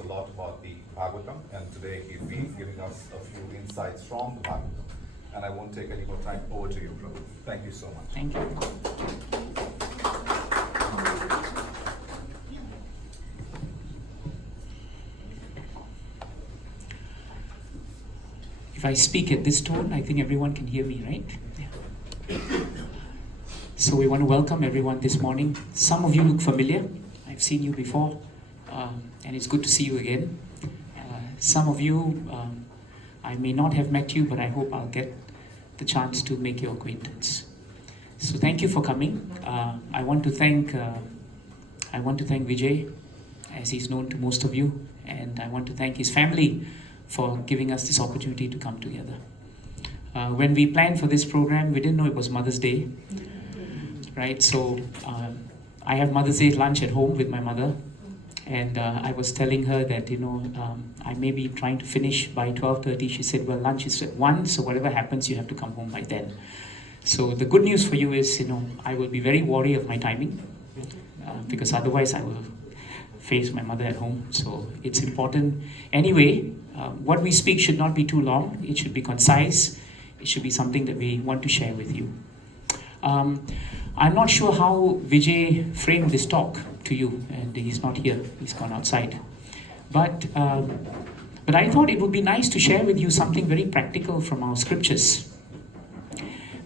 a lot about the Bhagavatam, and today he'll be giving us a few insights from the Bhagavatam. And I won't take any more time. Over to you, Prabhu. Thank you so much. Thank you. If I speak at this tone, I think everyone can hear me, right? Yeah. So we want to welcome everyone this morning. Some of you look familiar. I've seen you before, and it's good to see you again. Some of you, I may not have met you, but I hope I'll get the chance to make your acquaintance. So thank you for coming. I want to thank Vijay, as he's known to most of you, and I want to thank his family for giving us this opportunity to come together. When we planned for this program, we didn't know it was Mother's Day, right? So I have Mother's Day lunch at home with my mother, and I was telling her that, I may be trying to finish by 12:30. She said, well, lunch is at 1, so whatever happens, you have to come home by then. So the good news for you is, I will be very wary of my timing, because otherwise I will face my mother at home. So it's important. Anyway, what we speak should not be too long. It should be concise. It should be something that we want to share with you. I'm not sure how Vijay framed this talk to you, and he's not here. He's gone outside. But I thought it would be nice to share with you something very practical from our scriptures.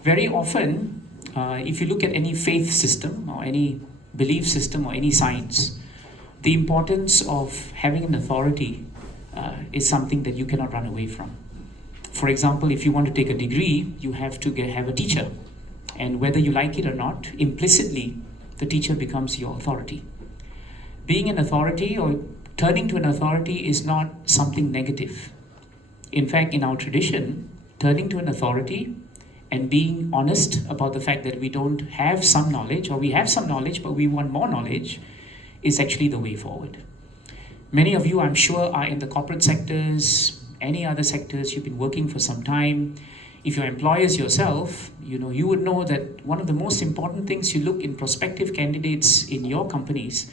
Very often, if you look at any faith system or any belief system or any science, the importance of having an authority is something that you cannot run away from. For example, if you want to take a degree, you have to have a teacher. And whether you like it or not, implicitly, the teacher becomes your authority. Being an authority or turning to an authority is not something negative. In fact, in our tradition, turning to an authority and being honest about the fact that we don't have some knowledge, or we have some knowledge, but we want more knowledge, is actually the way forward. Many of you, I'm sure, are in the corporate sectors, any other sectors. You've been working for some time. If you're employers yourself, you would know that one of the most important things you look in prospective candidates in your companies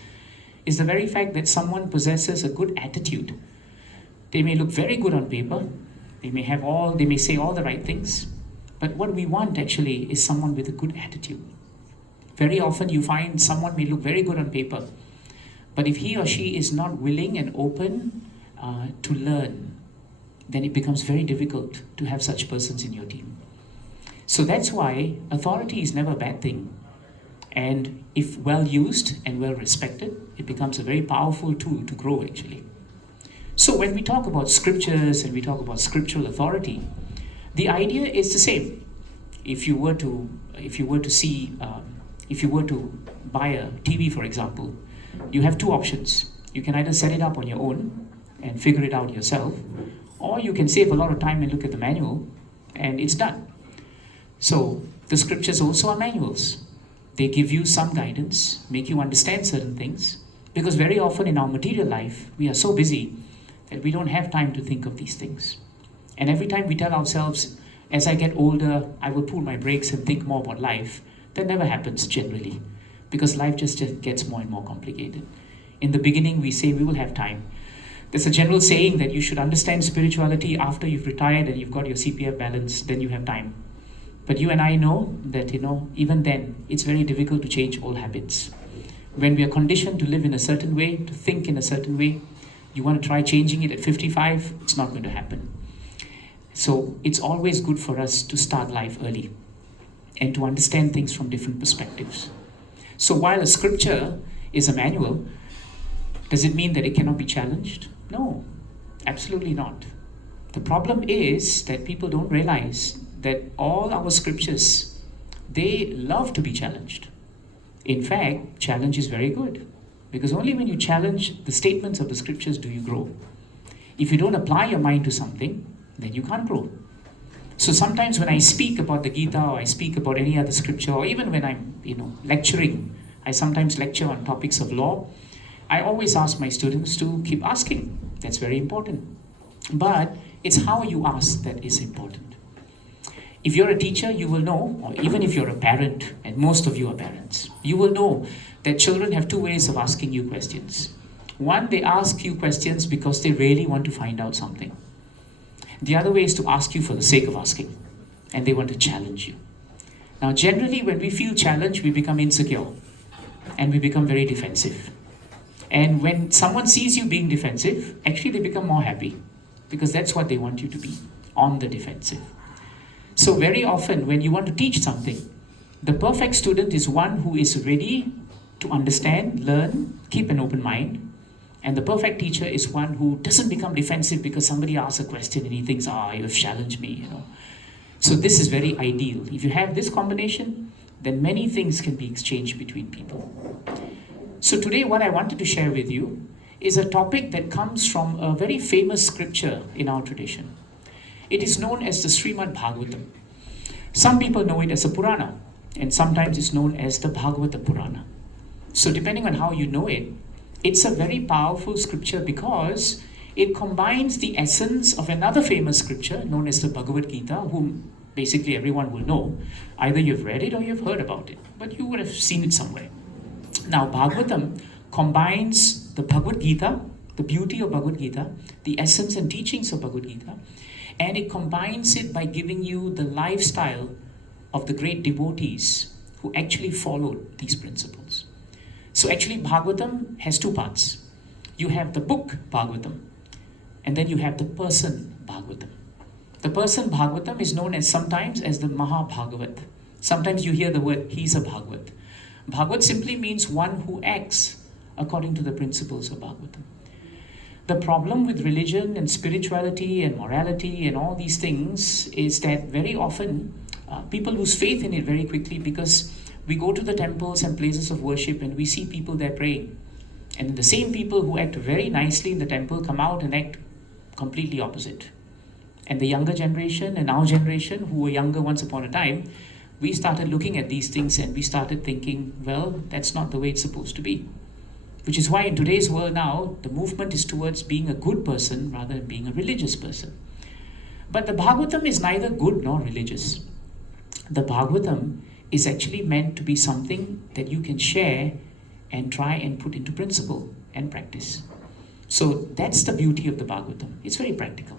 is the very fact that someone possesses a good attitude. They may look very good on paper. They may say all the right things. But what we want actually is someone with a good attitude. Very often you find someone may look very good on paper, but if he or she is not willing and open to learn, then it becomes very difficult to have such persons in your team. So that's why authority is never a bad thing. And if well used and well respected, it becomes a very powerful tool to grow actually. So when we talk about scriptures and we talk about scriptural authority, the idea is the same. If you were to buy a TV, for example, you have two options. You can either set it up on your own and figure it out yourself, or you can save a lot of time and look at the manual, and it's done. So the scriptures also are manuals. They give you some guidance, make you understand certain things, because very often in our material life, we are so busy that we don't have time to think of these things. And every time we tell ourselves, as I get older, I will pull my brakes and think more about life, that never happens generally, because life just gets more and more complicated. In the beginning, we say we will have time. There's a general saying that you should understand spirituality after you've retired and you've got your CPF balance, then you have time. But you and I know that, even then, it's very difficult to change old habits. When we are conditioned to live in a certain way, to think in a certain way, you want to try changing it at 55, it's not going to happen. So it's always good for us to start life early and to understand things from different perspectives. So while a scripture is a manual, does it mean that it cannot be challenged? No, absolutely not. The problem is that people don't realize that all our scriptures, they love to be challenged. In fact, challenge is very good, because only when you challenge the statements of the scriptures do you grow. If you don't apply your mind to something, then you can't grow. So sometimes when I speak about the Gita, or I speak about any other scripture, or even when I'm lecturing, I sometimes lecture on topics of law, I always ask my students to keep asking. That's very important. But it's how you ask that is important. If you're a teacher, you will know, or even if you're a parent, and most of you are parents, you will know that children have two ways of asking you questions. One, they ask you questions because they really want to find out something. The other way is to ask you for the sake of asking, and they want to challenge you. Now, generally, when we feel challenged, we become insecure, and we become very defensive. And when someone sees you being defensive, actually they become more happy, because that's what they want you to be, on the defensive. So very often, when you want to teach something, the perfect student is one who is ready to understand, learn, keep an open mind. And the perfect teacher is one who doesn't become defensive because somebody asks a question and he thinks, you have challenged me, So this is very ideal. If you have this combination, then many things can be exchanged between people. So today what I wanted to share with you is a topic that comes from a very famous scripture in our tradition. It is known as the Srimad Bhagavatam. Some people know it as a Purana, and sometimes it's known as the Bhagavata Purana. So depending on how you know it, it's a very powerful scripture because it combines the essence of another famous scripture known as the Bhagavad Gita, whom basically everyone will know. Either you've read it or you've heard about it, but you would have seen it somewhere. Now, Bhagavatam combines the Bhagavad Gita, the beauty of Bhagavad Gita, the essence and teachings of Bhagavad Gita, and it combines it by giving you the lifestyle of the great devotees who actually followed these principles. So actually Bhagavatam has two parts. You have the book Bhagavatam, and then you have the person Bhagavatam. The person Bhagavatam is known as sometimes as the Mahabhagavat. Sometimes you hear the word, he's a Bhagavat. Bhagavat simply means one who acts according to the principles of Bhagavatam. The problem with religion and spirituality and morality and all these things is that very often people lose faith in it very quickly because we go to the temples and places of worship and we see people there praying. And the same people who act very nicely in the temple come out and act completely opposite. And the younger generation and our generation, who were younger once upon a time, we started looking at these things and we started thinking, well, that's not the way it's supposed to be. Which is why in today's world now, the movement is towards being a good person rather than being a religious person. But the Bhagavatam is neither good nor religious. The Bhagavatam is actually meant to be something that you can share and try and put into principle and practice. So that's the beauty of the Bhagavatam. It's very practical.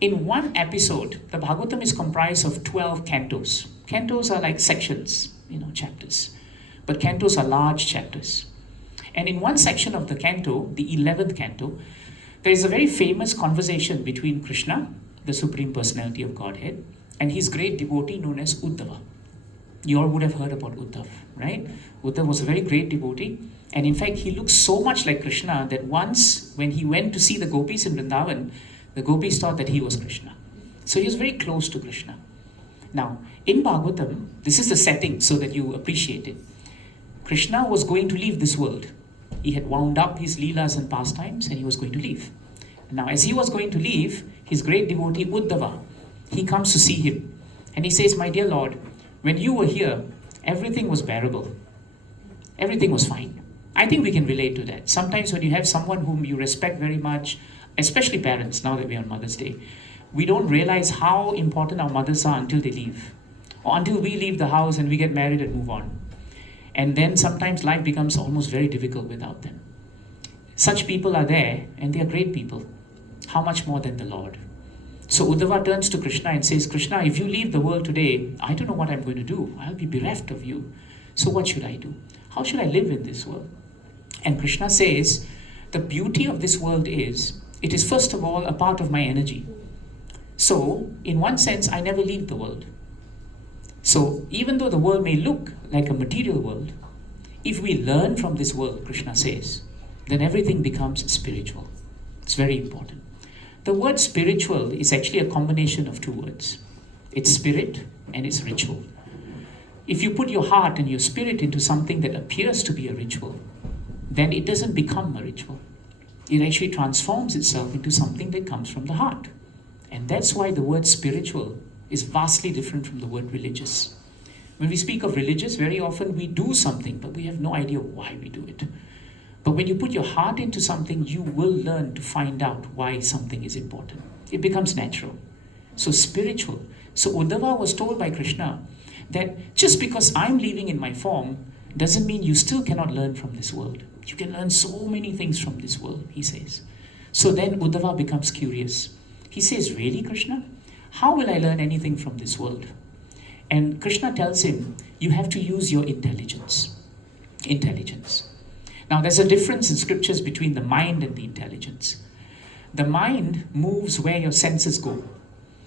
In one episode, the Bhagavatam is comprised of 12 cantos. Cantos are like sections, chapters. But cantos are large chapters. And in one section of the canto, the 11th canto, there is a very famous conversation between Krishna, the Supreme Personality of Godhead, and his great devotee known as Uddhava. You all would have heard about Uddhav, right? Uddhav was a very great devotee. And in fact, he looks so much like Krishna that once when he went to see the gopis in Vrindavan, the gopis thought that he was Krishna. So he was very close to Krishna. Now, in Bhagavatam, this is the setting so that you appreciate it. Krishna was going to leave this world. He had wound up his leelas and pastimes and he was going to leave. Now, as he was going to leave, his great devotee Uddhava, he comes to see him. And he says, my dear Lord, when you were here, everything was bearable. Everything was fine. I think we can relate to that. Sometimes when you have someone whom you respect very much, especially parents, now that we're on Mother's Day, we don't realize how important our mothers are until they leave. Or until we leave the house and we get married and move on. And then sometimes life becomes almost very difficult without them. Such people are there and they are great people. How much more than the Lord? So Uddhava turns to Krishna and says, Krishna, if you leave the world today, I don't know what I'm going to do. I'll be bereft of you. So what should I do? How should I live in this world? And Krishna says, the beauty of this world is, it is first of all a part of my energy. So, in one sense, I never leave the world. So, even though the world may look like a material world, if we learn from this world, Krishna says, then everything becomes spiritual. It's very important. The word spiritual is actually a combination of two words. It's spirit and it's ritual. If you put your heart and your spirit into something that appears to be a ritual, then it doesn't become a ritual. It actually transforms itself into something that comes from the heart. And that's why the word spiritual is vastly different from the word religious. When we speak of religious, very often we do something, but we have no idea why we do it. But when you put your heart into something, you will learn to find out why something is important. It becomes natural. So spiritual. So Uddhava was told by Krishna that just because I'm living in my form doesn't mean you still cannot learn from this world. You can learn so many things from this world, he says. So then Uddhava becomes curious. He says, really, Krishna? How will I learn anything from this world? And Krishna tells him, you have to use your intelligence. Intelligence. Now there's a difference in scriptures between the mind and the intelligence. The mind moves where your senses go.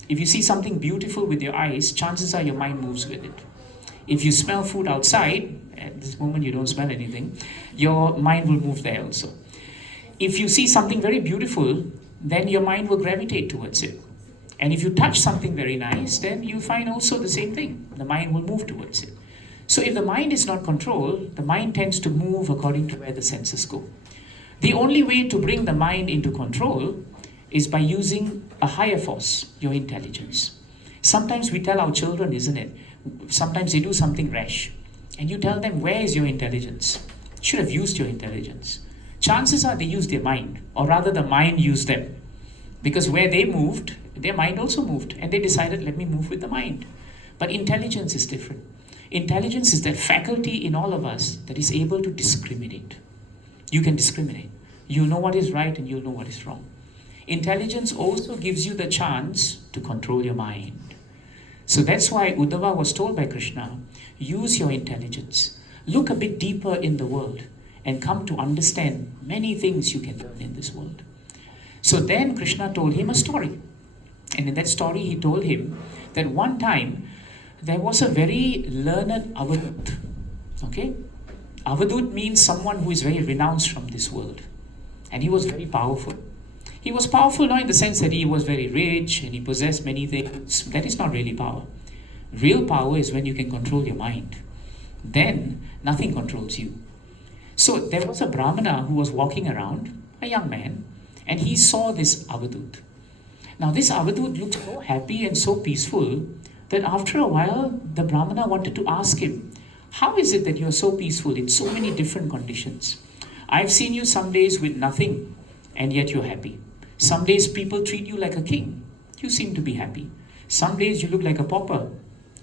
If you see something beautiful with your eyes, chances are your mind moves with it. If you smell food outside, at this moment you don't smell anything, your mind will move there also. If you see something very beautiful, then your mind will gravitate towards it. And if you touch something very nice, then you find also the same thing. The mind will move towards it. So if the mind is not controlled, the mind tends to move according to where the senses go. The only way to bring the mind into control is by using a higher force, your intelligence. Sometimes we tell our children, isn't it? Sometimes they do something rash. And you tell them, where is your intelligence? You should have used your intelligence. Chances are they used their mind, or rather the mind used them. Because where they moved, their mind also moved. And they decided, let me move with the mind. But intelligence is different. Intelligence is that faculty in all of us that is able to discriminate. You can discriminate. You'll know what is right and you'll know what is wrong. Intelligence also gives you the chance to control your mind. So that's why Uddhava was told by Krishna, use your intelligence. Look a bit deeper in the world and come to understand many things you can learn in this world. So then Krishna told him a story. And in that story he told him that one time there was a very learned avadut. Okay? Avadut means someone who is very renounced from this world. And he was very powerful. He was powerful not in the sense that he was very rich and he possessed many things. That is not really power. Real power is when you can control your mind. Then nothing controls you. So there was a Brahmana who was walking around, a young man, and he saw this avadut. Now this avadut looked so happy and so peaceful that after a while the Brahmana wanted to ask him, how is it that you are so peaceful in so many different conditions? I've seen you some days with nothing and yet you're happy. Some days people treat you like a king. You seem to be happy. Some days you look like a pauper.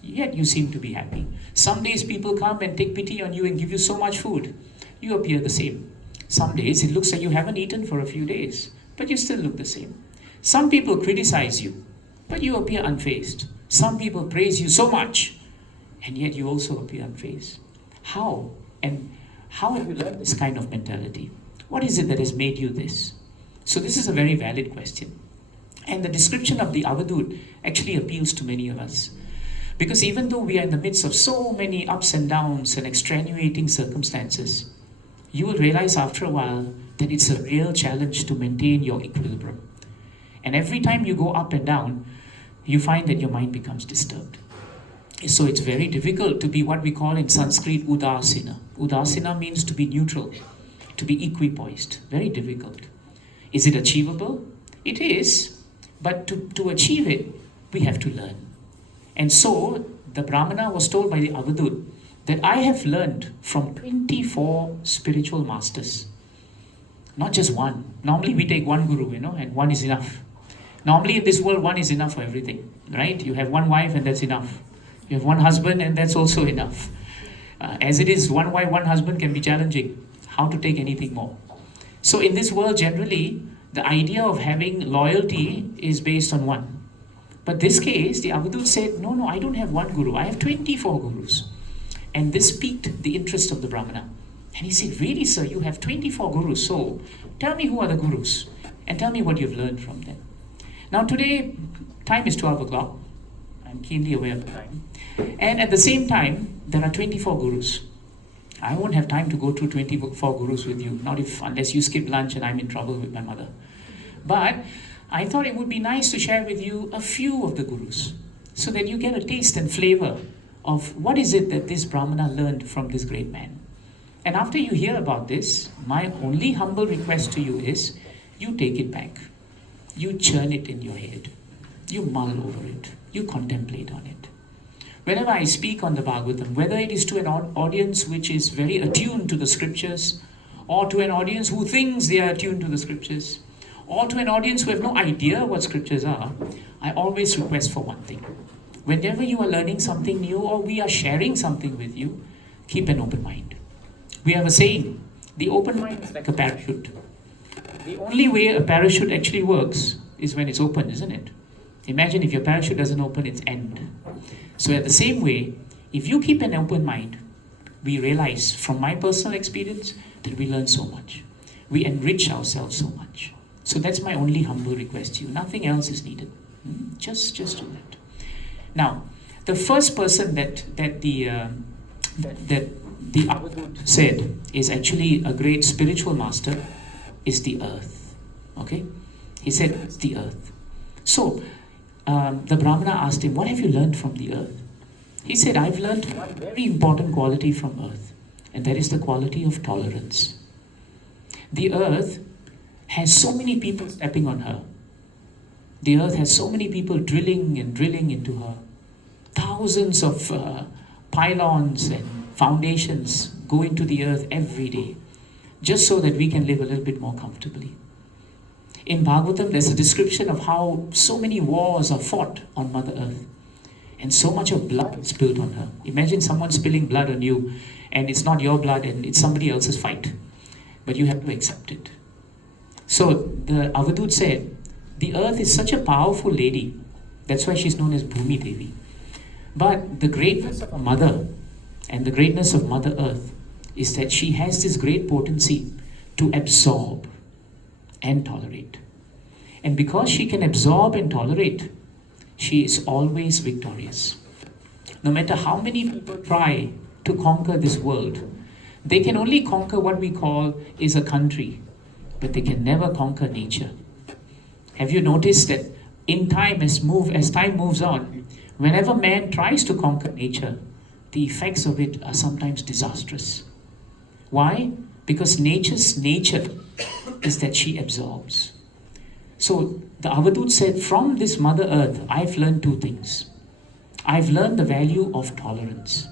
Yet you seem to be happy. Some days people come and take pity on you and give you so much food. You appear the same. Some days it looks like you haven't eaten for a few days, but you still look the same. Some people criticize you, but you appear unfazed. Some people praise you so much, and yet you also appear unfazed. How? And how have you learned this kind of mentality? What is it that has made you this? So this is a very valid question. And the description of the avadut actually appeals to many of us. Because even though we are in the midst of so many ups and downs and extenuating circumstances, you will realize after a while that it's a real challenge to maintain your equilibrium. And every time you go up and down, you find that your mind becomes disturbed. So it's very difficult to be what we call in Sanskrit udasina. Udasina means to be neutral, to be equipoised. Very difficult. Is it achievable? It is, but to achieve it, we have to learn. And so the Brahmana was told by the avadut that I have learned from 24 spiritual masters. Not just one. Normally we take one guru, and one is enough. Normally in this world, one is enough for everything, right? You have one wife and that's enough. You have one husband and that's also enough. As it is, one wife, one husband can be challenging. How to take anything more? So in this world, generally, the idea of having loyalty is based on one. But this case, the avadut said, no, I don't have one guru. I have 24 gurus. And this piqued the interest of the Brahmana. And he said, really, sir, you have 24 gurus. So tell me who are the gurus and tell me what you've learned from them. Now today, time is 12 o'clock. I'm keenly aware of the time. And at the same time, there are 24 gurus. I won't have time to go through 24 gurus with you, unless you skip lunch and I'm in trouble with my mother. But I thought it would be nice to share with you a few of the gurus so that you get a taste and flavor of what is it that this Brahmana learned from this great man. And after you hear about this, my only humble request to you is, you take it back. You churn it in your head. You mull over it. You contemplate on it. Whenever I speak on the Bhagavatam, whether it is to an audience which is very attuned to the scriptures, or to an audience who thinks they are attuned to the scriptures, or to an audience who have no idea what scriptures are, I always request for one thing. Whenever you are learning something new or we are sharing something with you, keep an open mind. We have a saying, The open mind is like a parachute. The only way a parachute actually works is when it's open, isn't it? Imagine if your parachute doesn't open its end. So at the same way, if you keep an open mind, we realize from my personal experience that we learn so much. We enrich ourselves so much. So that's my only humble request to you. Nothing else is needed. Just do that. Now, the first person that the Avadut said is actually a great spiritual master, is the earth. Okay? He said it's the earth. So, the Brahmana asked him, what have you learned from the earth? He said, I've learned one very important quality from earth, and that is the quality of tolerance. The earth has so many people stepping on her. The earth has so many people drilling into her. Thousands of pylons and foundations go into the earth every day, just so that we can live a little bit more comfortably. In Bhagavatam, there's a description of how so many wars are fought on Mother Earth, and so much of blood is spilled on her. Imagine someone spilling blood on you, and it's not your blood, and it's somebody else's fight, but you have to accept it. So the Avadut said, the earth is such a powerful lady. That's why she's known as Bhumi Devi. But the greatness of a mother and the greatness of Mother Earth is that she has this great potency to absorb and tolerate. And because she can absorb and tolerate, she is always victorious. No matter how many people try to conquer this world, they can only conquer what we call is a country, but they can never conquer nature. Have you noticed that in time, as time moves on, whenever man tries to conquer nature, the effects of it are sometimes disastrous. Why? Because nature's nature is that she absorbs. So the Avadut said, from this Mother Earth, I've learned two things. I've learned the value of tolerance.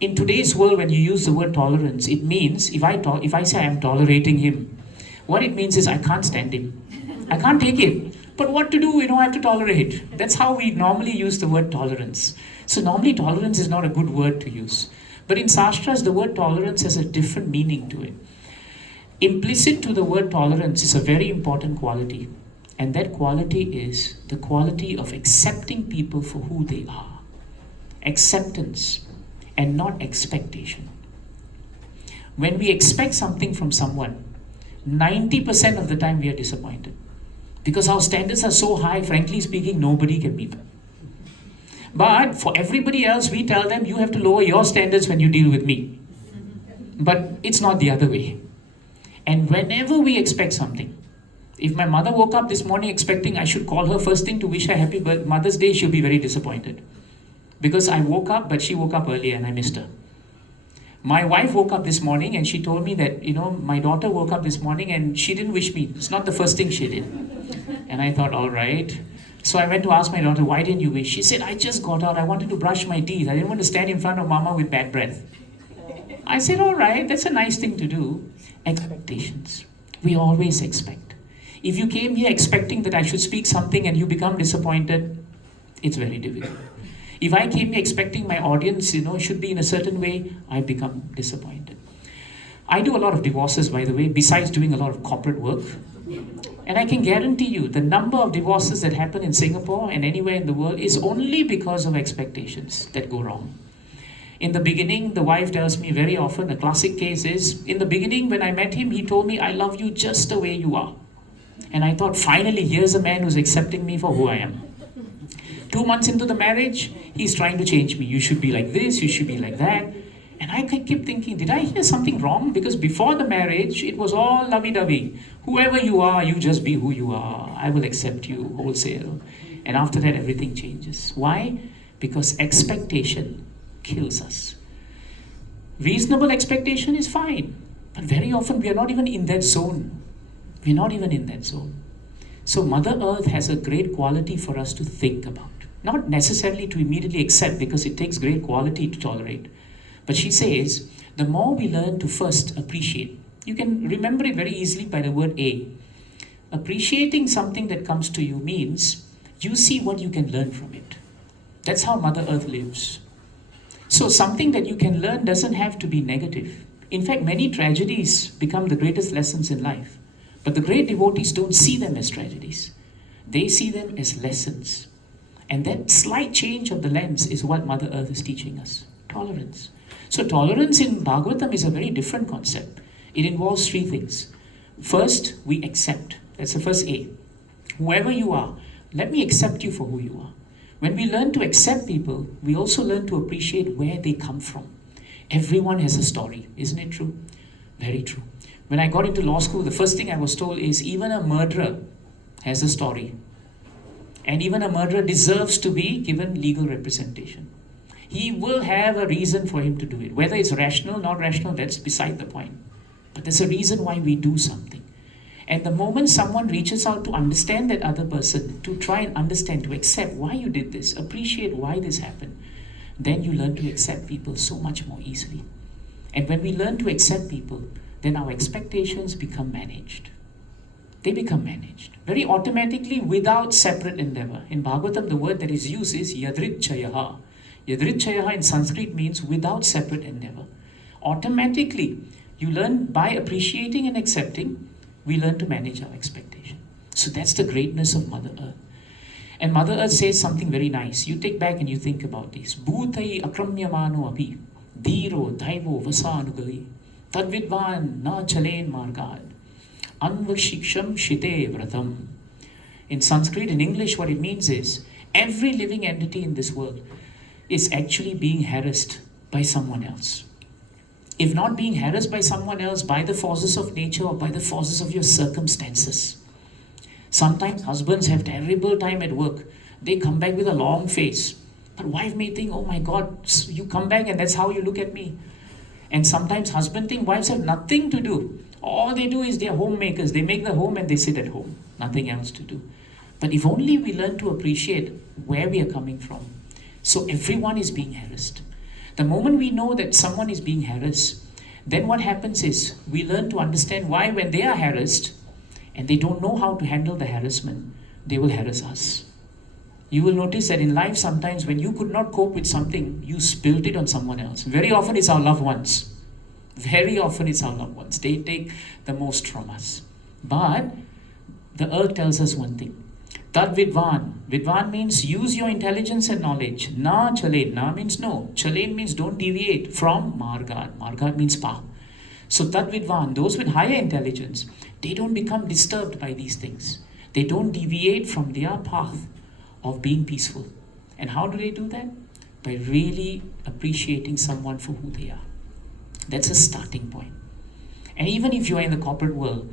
In today's world, when you use the word tolerance, it means, if I say I'm tolerating him, what it means is I can't stand him. I can't take it. But what to do? I have to tolerate. That's how we normally use the word tolerance. So normally tolerance is not a good word to use. But in Shastras, the word tolerance has a different meaning to it. Implicit to the word tolerance is a very important quality. And that quality is the quality of accepting people for who they are. Acceptance and not expectation. When we expect something from someone, 90% of the time we are disappointed. Because our standards are so high, frankly speaking, nobody can meet them. But for everybody else, we tell them, you have to lower your standards when you deal with me. But it's not the other way. And whenever we expect something, if my mother woke up this morning expecting I should call her first thing to wish her happy Mother's Day, she'll be very disappointed. Because I woke up, but she woke up earlier and I missed her. My wife woke up this morning and she told me that, my daughter woke up this morning and she didn't wish me. It's not the first thing she did. And I thought, all right. So I went to ask my daughter, why didn't you wish? She said, I just got out. I wanted to brush my teeth. I didn't want to stand in front of Mama with bad breath. I said, all right, that's a nice thing to do. Expectations. We always expect. If you came here expecting that I should speak something and you become disappointed, it's very difficult. If I came here expecting my audience, should be in a certain way, I become disappointed. I do a lot of divorces, by the way, besides doing a lot of corporate work. And I can guarantee you, the number of divorces that happen in Singapore and anywhere in the world is only because of expectations that go wrong. In the beginning, the wife tells me very often, a classic case is, in the beginning when I met him, he told me, I love you just the way you are. And I thought, finally, here's a man who's accepting me for who I am. 2 months into the marriage, he's trying to change me. You should be like this, you should be like that. And I keep thinking, did I hear something wrong? Because before the marriage, it was all lovey-dovey. Whoever you are, you just be who you are. I will accept you wholesale. And after that, everything changes. Why? Because expectation kills us. Reasonable expectation is fine. But very often, we are not even in that zone. We're not even in that zone. So Mother Earth has a great quality for us to think about. Not necessarily to immediately accept, because it takes great quality to tolerate. But she says, the more we learn to first appreciate, you can remember it very easily by the word A. Appreciating something that comes to you means you see what you can learn from it. That's how Mother Earth lives. So something that you can learn doesn't have to be negative. In fact, many tragedies become the greatest lessons in life. But the great devotees don't see them as tragedies. They see them as lessons. And that slight change of the lens is what Mother Earth is teaching us. Tolerance. So tolerance in Bhagavatam is a very different concept. It involves three things. First, we accept. That's the first A. Whoever you are, let me accept you for who you are. When we learn to accept people, we also learn to appreciate where they come from. Everyone has a story, isn't it true? Very true. When I got into law school, the first thing I was told is even a murderer has a story. And even a murderer deserves to be given legal representation. He will have a reason for him to do it. Whether it's rational, not rational, that's beside the point. But there's a reason why we do something. And the moment someone reaches out to understand that other person, to try and understand, to accept why you did this, appreciate why this happened, then you learn to accept people so much more easily. And when we learn to accept people, then our expectations become managed. They become managed very automatically without separate endeavor. In Bhagavatam, the word that is used is yadrichayaha. Yadrichayaha in Sanskrit means without separate endeavor. Automatically, you learn by appreciating and accepting, we learn to manage our expectation. So that's the greatness of Mother Earth. And Mother Earth says something very nice. You take back and you think about this. Bhutai akramyamano api dhiro dhaivo vasanugali tadvidvan na chalen margad anvashiksham shite vratam. In Sanskrit, in English, what it means is every living entity in this world is actually being harassed by someone else. If not being harassed by someone else, by the forces of nature or by the forces of your circumstances. Sometimes husbands have terrible time at work. They come back with a long face. But wife may think, oh my God, you come back and that's how you look at me. And sometimes husbands think wives have nothing to do. All they do is they are homemakers. They make the home and they sit at home. Nothing else to do. But if only we learn to appreciate where we are coming from. So everyone is being harassed. The moment we know that someone is being harassed, then what happens is we learn to understand why when they are harassed and they don't know how to handle the harassment, they will harass us. You will notice that in life sometimes when you could not cope with something, you spilled it on someone else. Very often it's our loved ones. Very often it's our loved ones. They take the most from us. But the earth tells us one thing. Tad vidvan. Vidvan means use your intelligence and knowledge. Na chalen. Na means no. Chalen means don't deviate from margad. Margad means path. So tad vidvan, those with higher intelligence, they don't become disturbed by these things. They don't deviate from their path of being peaceful. And how do they do that? By really appreciating someone for who they are. That's a starting point. And even if you are in the corporate world,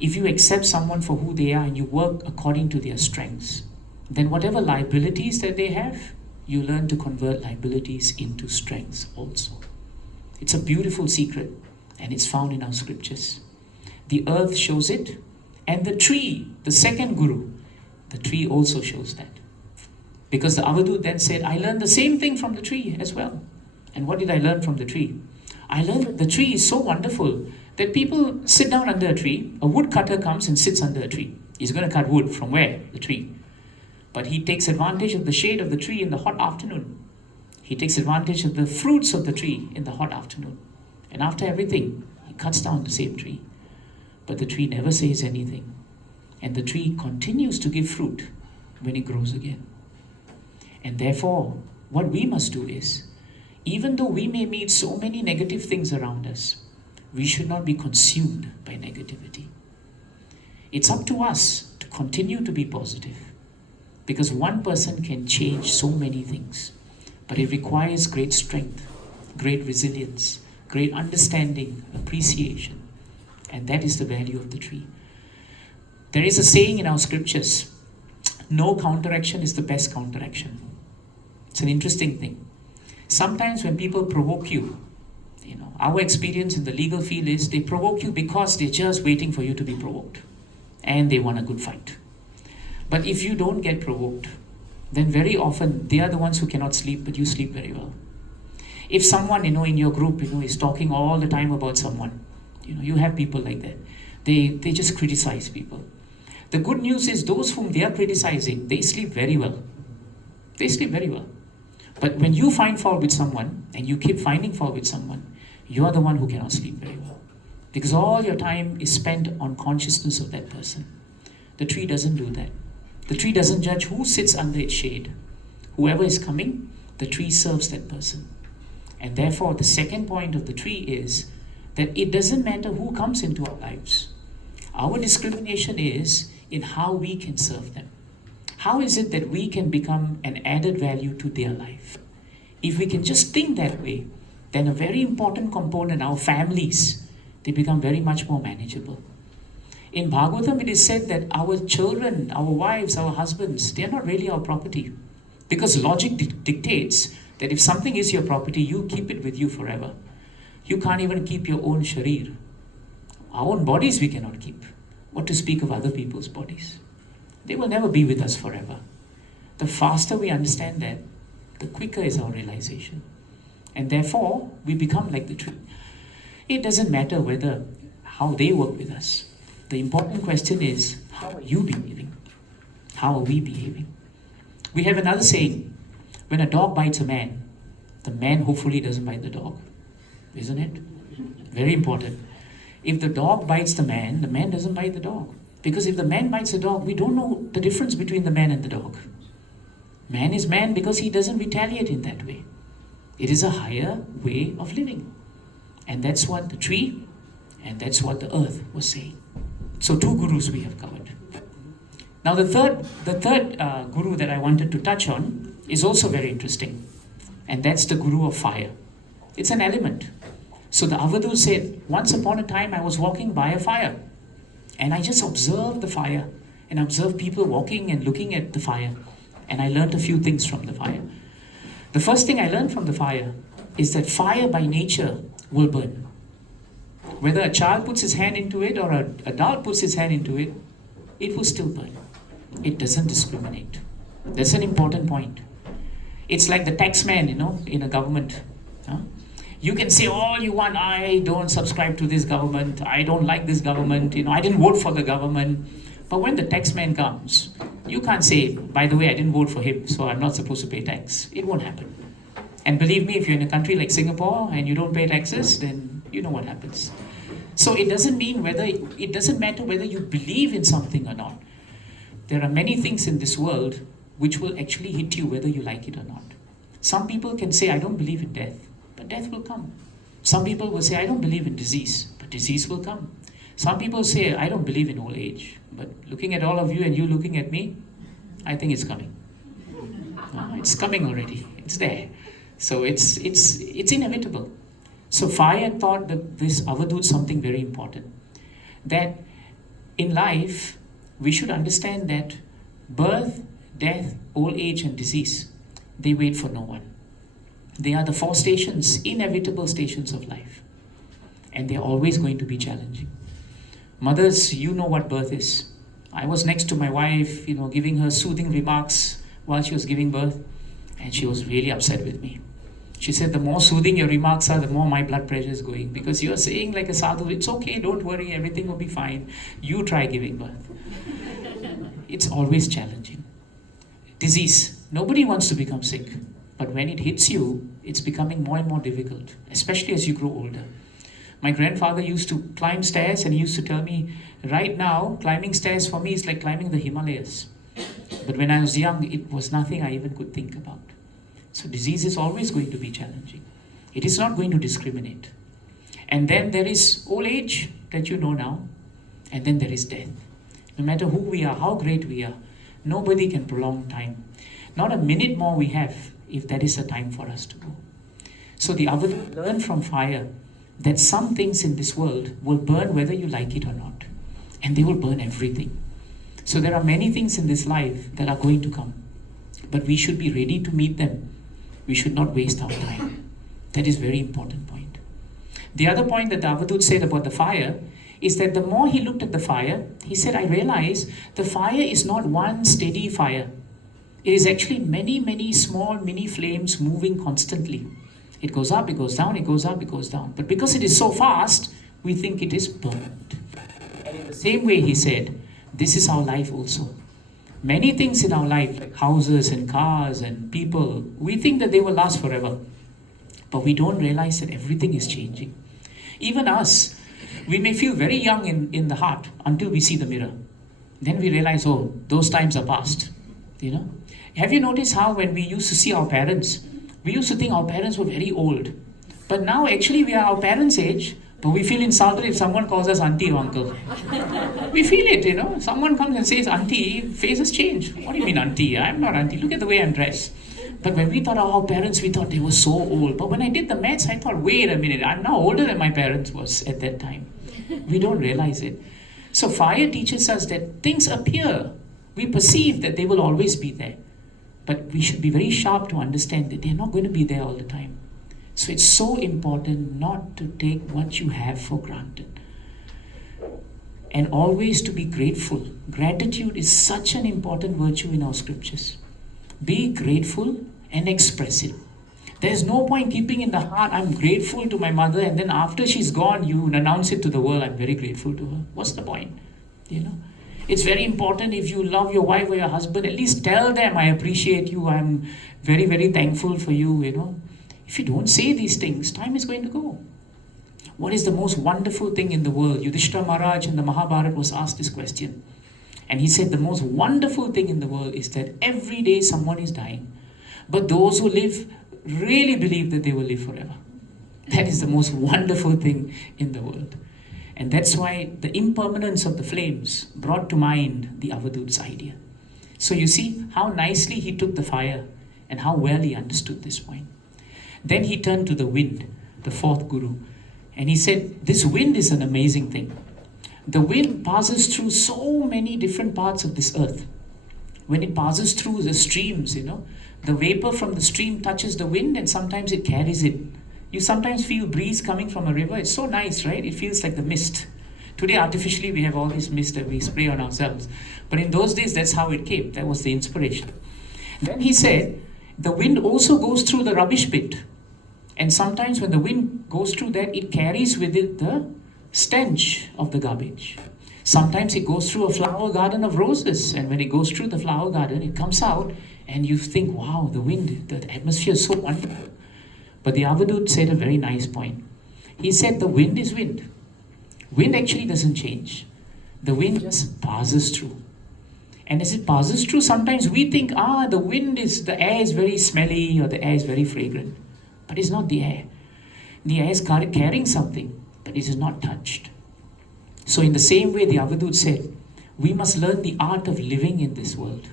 if you accept someone for who they are and you work according to their strengths, then whatever liabilities that they have, you learn to convert liabilities into strengths also. It's a beautiful secret and it's found in our scriptures. The earth shows it, and the tree, the second guru, the tree also shows that. Because the Avadut then said, I learned the same thing from the tree as well. And what did I learn from the tree? I learned that the tree is so wonderful that people sit down under a tree. A woodcutter comes and sits under a tree. He's going to cut wood from where? The tree. But he takes advantage of the shade of the tree in the hot afternoon. He takes advantage of the fruits of the tree in the hot afternoon. And after everything, he cuts down the same tree. But the tree never says anything. And the tree continues to give fruit when it grows again. And therefore, what we must do is, even though we may meet so many negative things around us, we should not be consumed by negativity. It's up to us to continue to be positive, because one person can change so many things, but it requires great strength, great resilience, great understanding, appreciation, and that is the value of the tree. There is a saying in our scriptures, no counteraction is the best counteraction. It's an interesting thing. Sometimes when people provoke you, our experience in the legal field is they provoke you because they're just waiting for you to be provoked and they want a good fight. But if you don't get provoked, then very often they are the ones who cannot sleep, but you sleep very well. If someone, in your group, is talking all the time about someone, you have people like that. They just criticize people. The good news is those whom they are criticizing, they sleep very well. They sleep very well. But when you find fault with someone and you keep finding fault with someone, you are the one who cannot sleep very well. Because all your time is spent on consciousness of that person. The tree doesn't do that. The tree doesn't judge who sits under its shade. Whoever is coming, the tree serves that person. And therefore, the second point of the tree is that it doesn't matter who comes into our lives. Our discrimination is in how we can serve them. How is it that we can become an added value to their life? If we can just think that way, then a very important component, our families, they become very much more manageable. In Bhagavatam, it is said that our children, our wives, our husbands, they are not really our property. Because logic dictates that if something is your property, you keep it with you forever. You can't even keep your own sharir. Our own bodies we cannot keep. What to speak of other people's bodies? They will never be with us forever. The faster we understand that, the quicker is our realization. And therefore, we become like the tree. It doesn't matter how they work with us. The important question is, how are you behaving? How are we behaving? We have another saying, when a dog bites a man, the man hopefully doesn't bite the dog. Isn't it? Very important. If the dog bites the man doesn't bite the dog. Because if the man bites the dog, we don't know the difference between the man and the dog. Man is man because he doesn't retaliate in that way. It is a higher way of living. And that's what the tree and that's what the earth was saying. So 2 gurus we have covered. Now the third guru that I wanted to touch on is also very interesting. And that's the guru of fire. It's an element. So the Avadhu said, once upon a time I was walking by a fire. And I just observed the fire. And observed people walking and looking at the fire. And I learned a few things from the fire. The first thing I learned from the fire is that fire by nature will burn. Whether a child puts his hand into it or an adult puts his hand into it, it will still burn. It doesn't discriminate. That's an important point. It's like the taxman, in a government. You can say all you want, I don't subscribe to this government, I don't like this government, I didn't vote for the government. But when the taxman comes, you can't say, by the way, I didn't vote for him, so I'm not supposed to pay tax. It won't happen. And believe me, if you're in a country like Singapore and you don't pay taxes, then you know what happens. So it doesn't matter whether you believe in something or not. There are many things in this world which will actually hit you whether you like it or not. Some people can say, I don't believe in death, but death will come. Some people will say, I don't believe in disease, but disease will come. Some people say, I don't believe in old age, but looking at all of you and you looking at me, I think it's coming. It's coming already. It's there. So it's inevitable. So Fire taught this Avadut something very important. That in life, we should understand that birth, death, old age and disease, they wait for no one. They are the 4 stations, inevitable stations of life. And they're always going to be challenging. Mothers, you know what birth is. I was next to my wife, giving her soothing remarks while she was giving birth. And she was really upset with me. She said, the more soothing your remarks are, the more my blood pressure is going. Because you're saying like a sadhu, it's okay, don't worry, everything will be fine. You try giving birth. It's always challenging. Disease. Nobody wants to become sick. But when it hits you, it's becoming more and more difficult, especially as you grow older. My grandfather used to climb stairs and he used to tell me, right now, climbing stairs for me is like climbing the Himalayas. But when I was young, it was nothing I even could think about. So disease is always going to be challenging. It is not going to discriminate. And then there is old age that you know now. And then there is death. No matter who we are, how great we are, nobody can prolong time. Not a minute more we have if that is a time for us to go. So the Avadut learned from fire that some things in this world will burn whether you like it or not. And they will burn everything. So there are many things in this life that are going to come. But we should be ready to meet them. We should not waste our time. That is a very important point. The other point that the Avadut said about the fire is that the more he looked at the fire, he said, I realize the fire is not one steady fire. It is actually many, many small mini flames moving constantly. It goes up, it goes down, it goes up, it goes down. But because it is so fast, we think it is burned. And in the same way, he said, this is our life also. Many things in our life, like houses and cars and people, we think that they will last forever. But we don't realize that everything is changing. Even us, we may feel very young in the heart until we see the mirror. Then we realize, oh, those times are past. You know? Have you noticed how when we used to see our parents, we used to think our parents were very old. But now actually we are our parents' age, but we feel insulted if someone calls us auntie or uncle. We feel it, you know. Someone comes and says auntie, faces change. What do you mean auntie? I'm not auntie. Look at the way I'm dressed. But when we thought of our parents, we thought they were so old. But when I did the maths, I thought, wait a minute, I'm now older than my parents was at that time. We don't realize it. So fire teaches us that things appear. We perceive that they will always be there. But we should be very sharp to understand that they're not going to be there all the time. So it's so important not to take what you have for granted. And always to be grateful. Gratitude is such an important virtue in our scriptures. Be grateful and express it. There's no point keeping in the heart, I'm grateful to my mother, and then after she's gone, you announce it to the world, I'm very grateful to her. What's the point? You know? It's very important if you love your wife or your husband, at least tell them, I appreciate you, I'm very, very thankful for you, you know. If you don't say these things, time is going to go. What is the most wonderful thing in the world? Yudhishthira Maharaj in the Mahabharata was asked this question. And he said the most wonderful thing in the world is that every day someone is dying. But those who live really believe that they will live forever. That is the most wonderful thing in the world. And that's why the impermanence of the flames brought to mind the Avadut's idea. So you see how nicely he took the fire and how well he understood this point. Then he turned to the wind, the fourth guru. And he said, this wind is an amazing thing. The wind passes through so many different parts of this earth. When it passes through the streams, you know, the vapor from the stream touches the wind and sometimes it carries it. You sometimes feel breeze coming from a river. It's so nice, right? It feels like the mist. Today, artificially, we have all this mist that we spray on ourselves. But in those days, that's how it came. That was the inspiration. Then he said, the wind also goes through the rubbish pit. And sometimes when the wind goes through that, it carries with it the stench of the garbage. Sometimes it goes through a flower garden of roses, and when it goes through the flower garden, it comes out and you think, wow, the wind, the atmosphere is so wonderful. But the Avadut said a very nice point. He said the wind is wind. Wind actually doesn't change. The wind just passes through. And as it passes through, sometimes we think, the air is very smelly or the air is very fragrant. But it's not the air. The air is carrying something, but it is not touched. So in the same way, the Avadut said, we must learn the art of living in this world.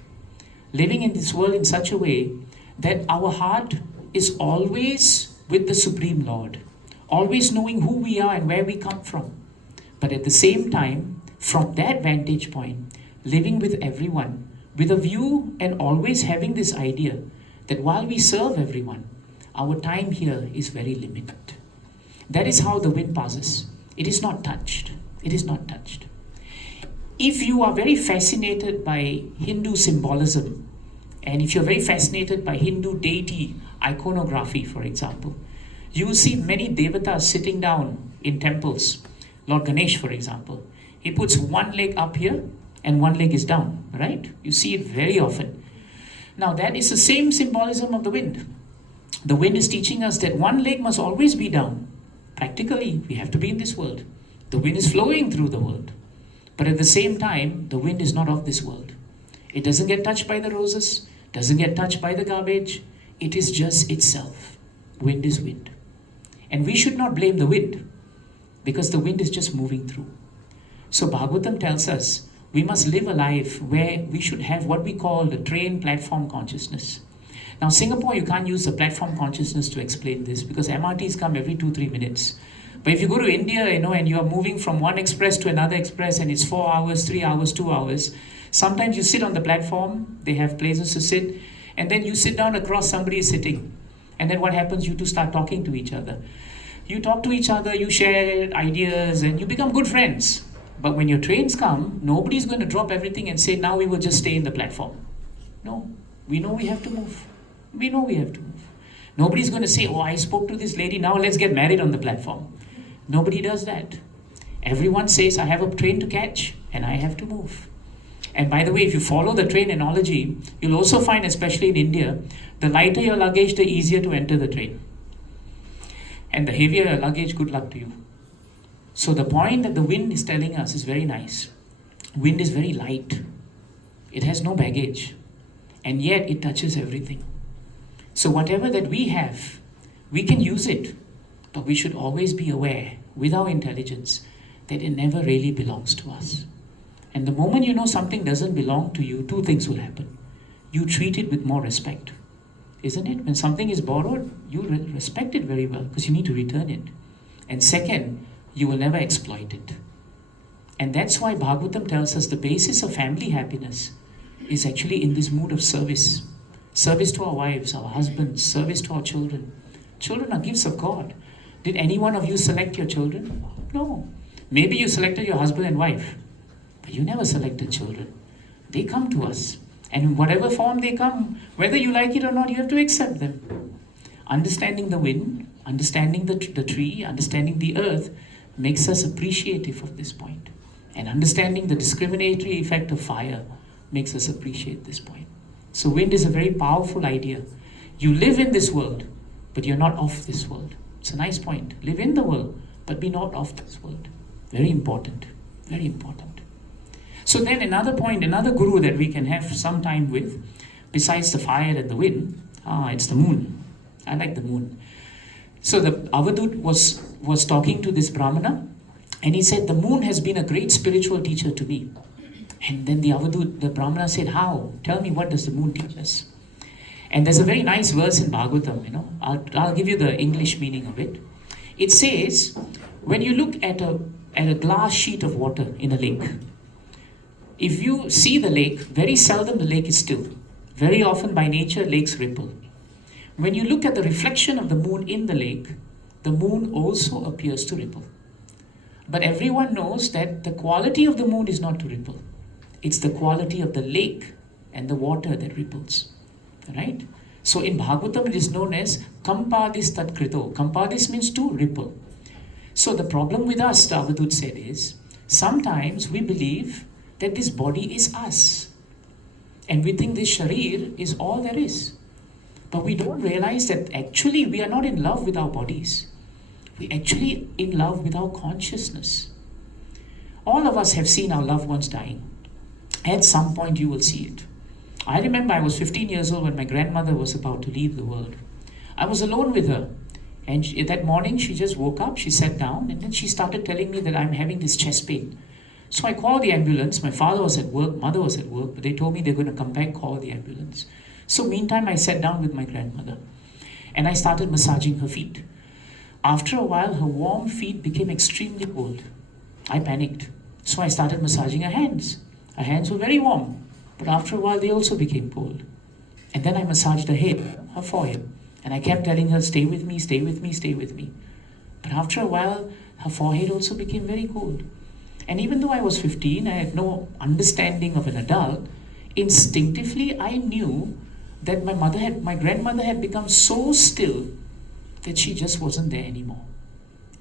Living in this world in such a way that our heart is always with the Supreme Lord. Always knowing who we are and where we come from. But at the same time, from that vantage point, living with everyone, with a view and always having this idea that while we serve everyone, our time here is very limited. That is how the wind passes. It is not touched. It is not touched. If you are very fascinated by Hindu symbolism, and if you're very fascinated by Hindu deity iconography, for example, you will see many devatas sitting down in temples. Lord Ganesh, for example, he puts one leg up here and one leg is down, right? You see it very often. Now that is the same symbolism of the wind. The wind is teaching us that one leg must always be down. Practically, we have to be in this world. The wind is flowing through the world. But at the same time, the wind is not of this world. It doesn't get touched by the roses, doesn't get touched by the garbage. It is just itself. Wind is wind. And we should not blame the wind, because the wind is just moving through. So Bhagavatam tells us we must live a life where we should have what we call the train platform consciousness. Now Singapore, you can't use the platform consciousness to explain this because MRTs come every 2-3 minutes. But if you go to India, and you are moving from one express to another express and it's 4 hours, 3 hours, 2 hours, sometimes you sit on the platform, they have places to sit, and then you sit down across, somebody is sitting. And then what happens? You two start talking to each other. You talk to each other, you share ideas, and you become good friends. But when your trains come, nobody's going to drop everything and say, now we will just stay in the platform. No, we know we have to move. We know we have to move. Nobody's going to say, I spoke to this lady, now let's get married on the platform. Nobody does that. Everyone says, I have a train to catch and I have to move. And by the way, if you follow the train analogy, you'll also find, especially in India, the lighter your luggage, the easier to enter the train. And the heavier your luggage, good luck to you. So the point that the wind is telling us is very nice. Wind is very light. It has no baggage. And yet it touches everything. So whatever that we have, we can use it. But we should always be aware, with our intelligence, that it never really belongs to us. And the moment you know something doesn't belong to you, two things will happen. You treat it with more respect. Isn't it? When something is borrowed, you respect it very well because you need to return it. And second, you will never exploit it. And that's why Bhagavatam tells us the basis of family happiness is actually in this mood of service. Service to our wives, our husbands, service to our children. Children are gifts of God. Did any one of you select your children? No. Maybe you selected your husband and wife, but you never selected children. They come to us. And in whatever form they come, whether you like it or not, you have to accept them. Understanding the wind, understanding the tree, understanding the earth makes us appreciative of this point. And understanding the discriminatory effect of fire makes us appreciate this point. So wind is a very powerful idea. You live in this world, but you're not of this world. It's a nice point. Live in the world, but be not of this world. Very important. Very important. So then another point, another guru that we can have some time with, besides the fire and the wind, it's the moon. I like the moon. So the Avadut was talking to this Brahmana, and he said, the moon has been a great spiritual teacher to me. And then the Avadut, the Brahmana said, how? Tell me, what does the moon teach us? And there's a very nice verse in Bhagavatam, I'll give you the English meaning of it. It says, when you look at a glass sheet of water in a lake, if you see the lake, very seldom the lake is still. Very often by nature, lakes ripple. When you look at the reflection of the moon in the lake, the moon also appears to ripple. But everyone knows that the quality of the moon is not to ripple. It's the quality of the lake and the water that ripples. Right? So in Bhagavatam it is known as Kampadis Tat Krito. Kampadis means to ripple. So the problem with us, the Avadut said, is sometimes we believe that this body is us. And we think this sharir is all there is. But we don't realize that actually we are not in love with our bodies. We're actually in love with our consciousness. All of us have seen our loved ones dying. At some point you will see it. I remember I was 15 years old when my grandmother was about to leave the world. I was alone with her. And that morning she just woke up, she sat down, and then she started telling me that I'm having this chest pain. So I called the ambulance. My father was at work, mother was at work, but they told me they're going to come back, call the ambulance. So meantime, I sat down with my grandmother and I started massaging her feet. After a while, her warm feet became extremely cold. I panicked. So I started massaging her hands. Her hands were very warm, but after a while, they also became cold. And then I massaged her head, her forehead. And I kept telling her, stay with me, stay with me, stay with me. But after a while, her forehead also became very cold. And even though I was 15, I had no understanding of an adult, instinctively I knew that my grandmother had become so still that she just wasn't there anymore.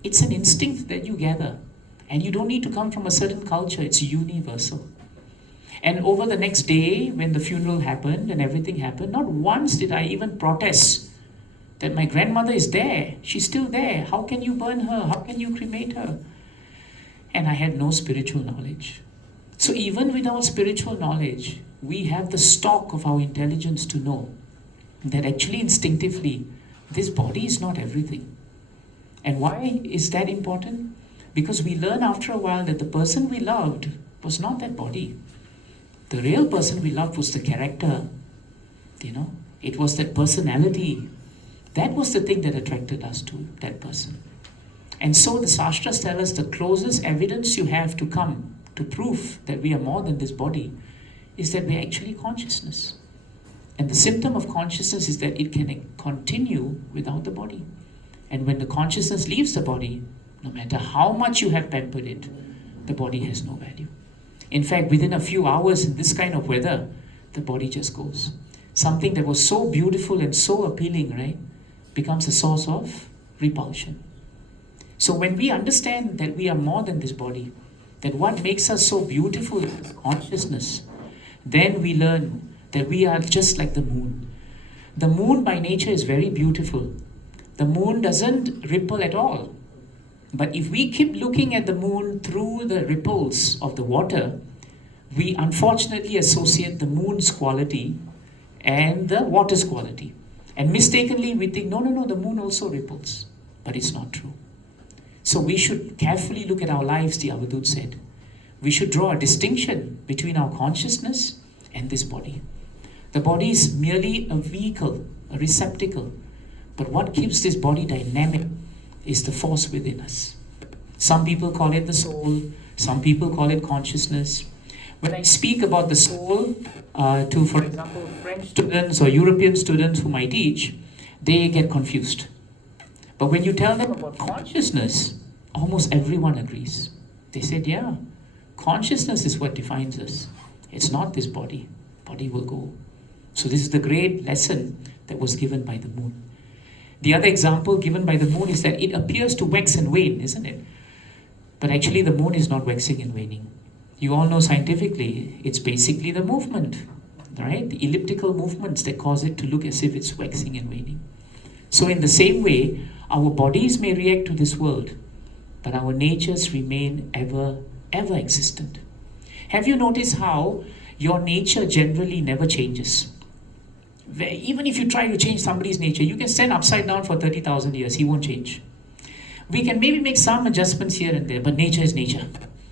It's an instinct that you gather. And you don't need to come from a certain culture, it's universal. And over the next day, when the funeral happened and everything happened, not once did I even protest that my grandmother is there. She's still there. How can you burn her? How can you cremate her? And I had no spiritual knowledge. So even without spiritual knowledge, we have the stock of our intelligence to know that actually instinctively, this body is not everything. And why is that important? Because we learn after a while that the person we loved was not that body. The real person we loved was the character. It was that personality. That was the thing that attracted us to that person. And so the Shastras tell us the closest evidence you have to come to prove that we are more than this body is that we are actually consciousness. And the symptom of consciousness is that it can continue without the body. And when the consciousness leaves the body, no matter how much you have pampered it, the body has no value. In fact, within a few hours in this kind of weather, the body just goes. Something that was so beautiful and so appealing, right, becomes a source of repulsion. So when we understand that we are more than this body, that what makes us so beautiful is consciousness, then we learn that we are just like the moon. The moon by nature is very beautiful, The moon doesn't ripple at all. But if we keep looking at the moon through the ripples of the water, we unfortunately associate the moon's quality and the water's quality. And mistakenly we think, no, the moon also ripples. But it's not true. So we should carefully look at our lives, the Avadut said. We should draw a distinction between our consciousness and this body. The body is merely a vehicle, a receptacle. But what keeps this body dynamic is the force within us. Some people call it the soul, some people call it consciousness. When I speak about the soul to, for example, French students or European students whom I teach, they get confused. But when you tell them about consciousness, almost everyone agrees. They said, yeah, consciousness is what defines us. It's not this body. Body will go. So this is the great lesson that was given by the moon. The other example given by the moon is that it appears to wax and wane, isn't it? But actually the moon is not waxing and waning. You all know scientifically, it's basically the movement, right? The elliptical movements that cause it to look as if it's waxing and waning. So in the same way, our bodies may react to this world, but our natures remain ever existent. Have you noticed how your nature generally never changes? Even if you try to change somebody's nature, you can stand upside down for 30,000 years, he won't change. We can maybe make some adjustments here and there, but nature is nature.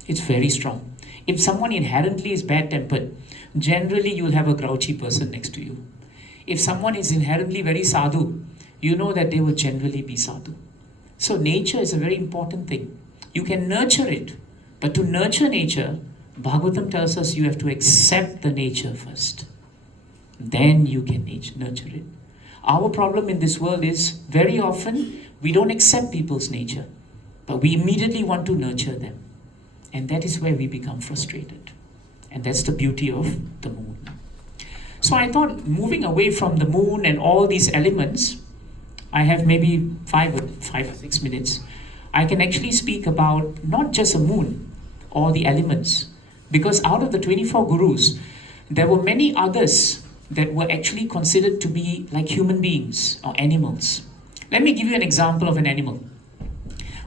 It's very strong. If someone inherently is bad-tempered, generally you'll have a grouchy person next to you. If someone is inherently very sadhu, you know that they will generally be sadhu. So nature is a very important thing. You can nurture it, but to nurture nature, Bhagavatam tells us you have to accept the nature first. Then you can nurture it. Our problem in this world is very often we don't accept people's nature, but we immediately want to nurture them. And that is where we become frustrated. And that's the beauty of the moon. So I thought, moving away from the moon and all these elements, I have maybe 5 or 6 minutes. I can actually speak about not just a moon or the elements, because out of the 24 gurus, there were many others that were actually considered to be like human beings or animals. Let me give you an example of an animal.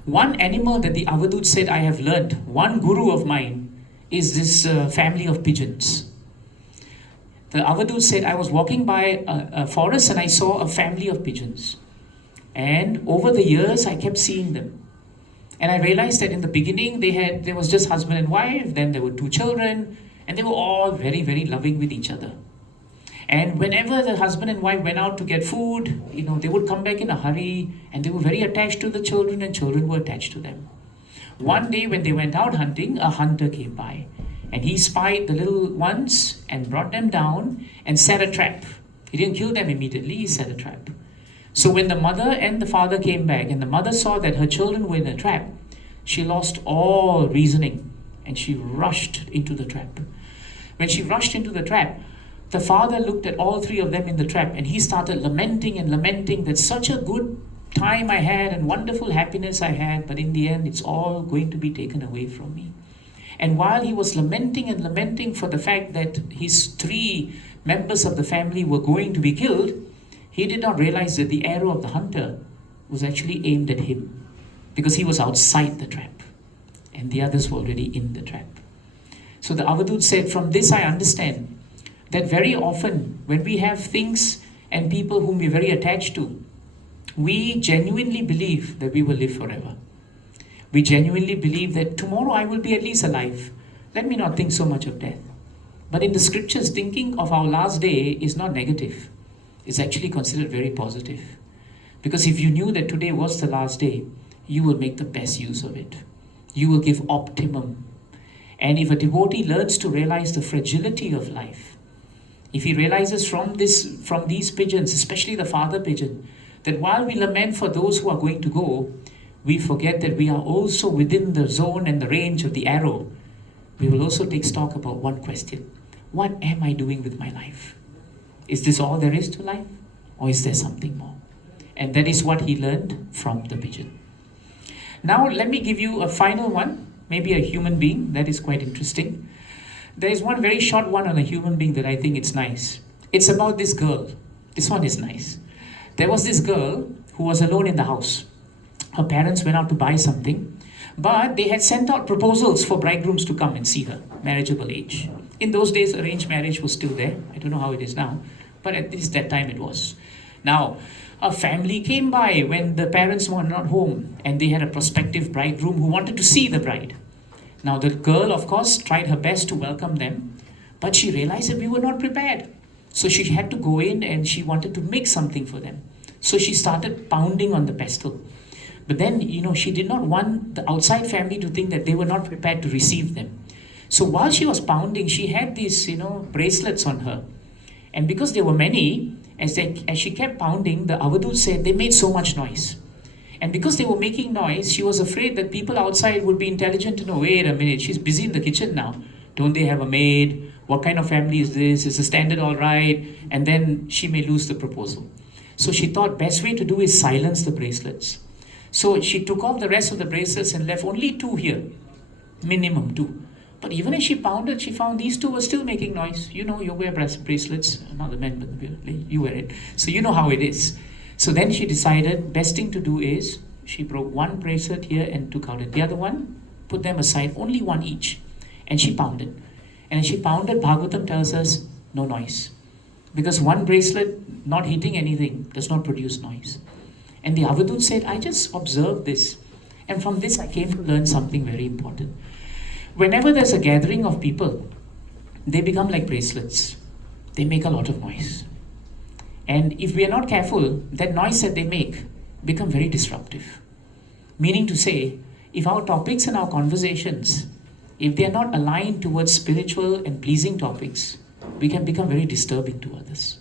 One animal that the Avadut said I have learned, one guru of mine, is this family of pigeons. The Avadut said I was walking by a forest and I saw a family of pigeons. And over the years, I kept seeing them. And I realized that in the beginning, there was just husband and wife, then there were 2 children, and they were all very, very loving with each other. And whenever the husband and wife went out to get food, they would come back in a hurry, and they were very attached to the children, and children were attached to them. One day when they went out hunting, a hunter came by, and he spied the little ones and brought them down and set a trap. He didn't kill them immediately, he set a trap. So when the mother and the father came back, and the mother saw that her children were in a trap, she lost all reasoning, and she rushed into the trap. When she rushed into the trap, the father looked at all 3 of them in the trap, and he started lamenting and lamenting that such a good time I had and wonderful happiness I had, but in the end it's all going to be taken away from me. And while he was lamenting and lamenting for the fact that his 3 members of the family were going to be killed, he did not realize that the arrow of the hunter was actually aimed at him, because he was outside the trap and the others were already in the trap. So the Avadut said, from this I understand that very often when we have things and people whom we're very attached to, we genuinely believe that we will live forever. We genuinely believe that tomorrow I will be at least alive. Let me not think so much of death. But in the scriptures, thinking of our last day is not negative. It's actually considered very positive. Because if you knew that today was the last day, you will make the best use of it. You will give optimum. And if a devotee learns to realize the fragility of life, if he realizes from these pigeons, especially the father pigeon, that while we lament for those who are going to go, we forget that we are also within the zone and the range of the arrow. We will also take stock about one question. What am I doing with my life? Is this all there is to life? Or is there something more? And that is what he learned from the pigeon. Now let me give you a final one, maybe a human being. That is quite interesting. There is one very short one on a human being that I think it's nice. It's about this girl. This one is nice. There was this girl who was alone in the house. Her parents went out to buy something, but they had sent out proposals for bridegrooms to come and see her, marriageable age. In those days, arranged marriage was still there. I don't know how it is now, but at least that time it was. Now, a family came by when the parents were not home, and they had a prospective bridegroom who wanted to see the bride. Now, the girl, of course, tried her best to welcome them, but she realized that we were not prepared. So she had to go in and she wanted to make something for them. So she started pounding on the pestle. But then, she did not want the outside family to think that they were not prepared to receive them. So while she was pounding, she had these, bracelets on her. And because there were many, as she kept pounding, the Avadut said they made so much noise. And because they were making noise, she was afraid that people outside would be intelligent to know, wait a minute, she's busy in the kitchen now. Don't they have a maid? What kind of family is this? Is the standard all right? And then she may lose the proposal. So she thought best way to do is silence the bracelets. So she took off the rest of the bracelets and left only 2 here, minimum 2. But even as she pounded, she found these 2 were still making noise. You wear bracelets, not the men, but you wear it. So you know how it is. So then she decided best thing to do is she broke 1 bracelet here and took out it. The other one, put them aside, only 1 each. And she pounded. And as she pounded, Bhagavatam tells us no noise. Because 1 bracelet not hitting anything does not produce noise. And the Avadut said, I just observed this. And from this I came to learn something very important. Whenever there's a gathering of people, they become like bracelets. They make a lot of noise. And if we are not careful, that noise that they make become very disruptive. Meaning to say, if our topics and our conversations, if they are not aligned towards spiritual and pleasing topics, we can become very disturbing to others.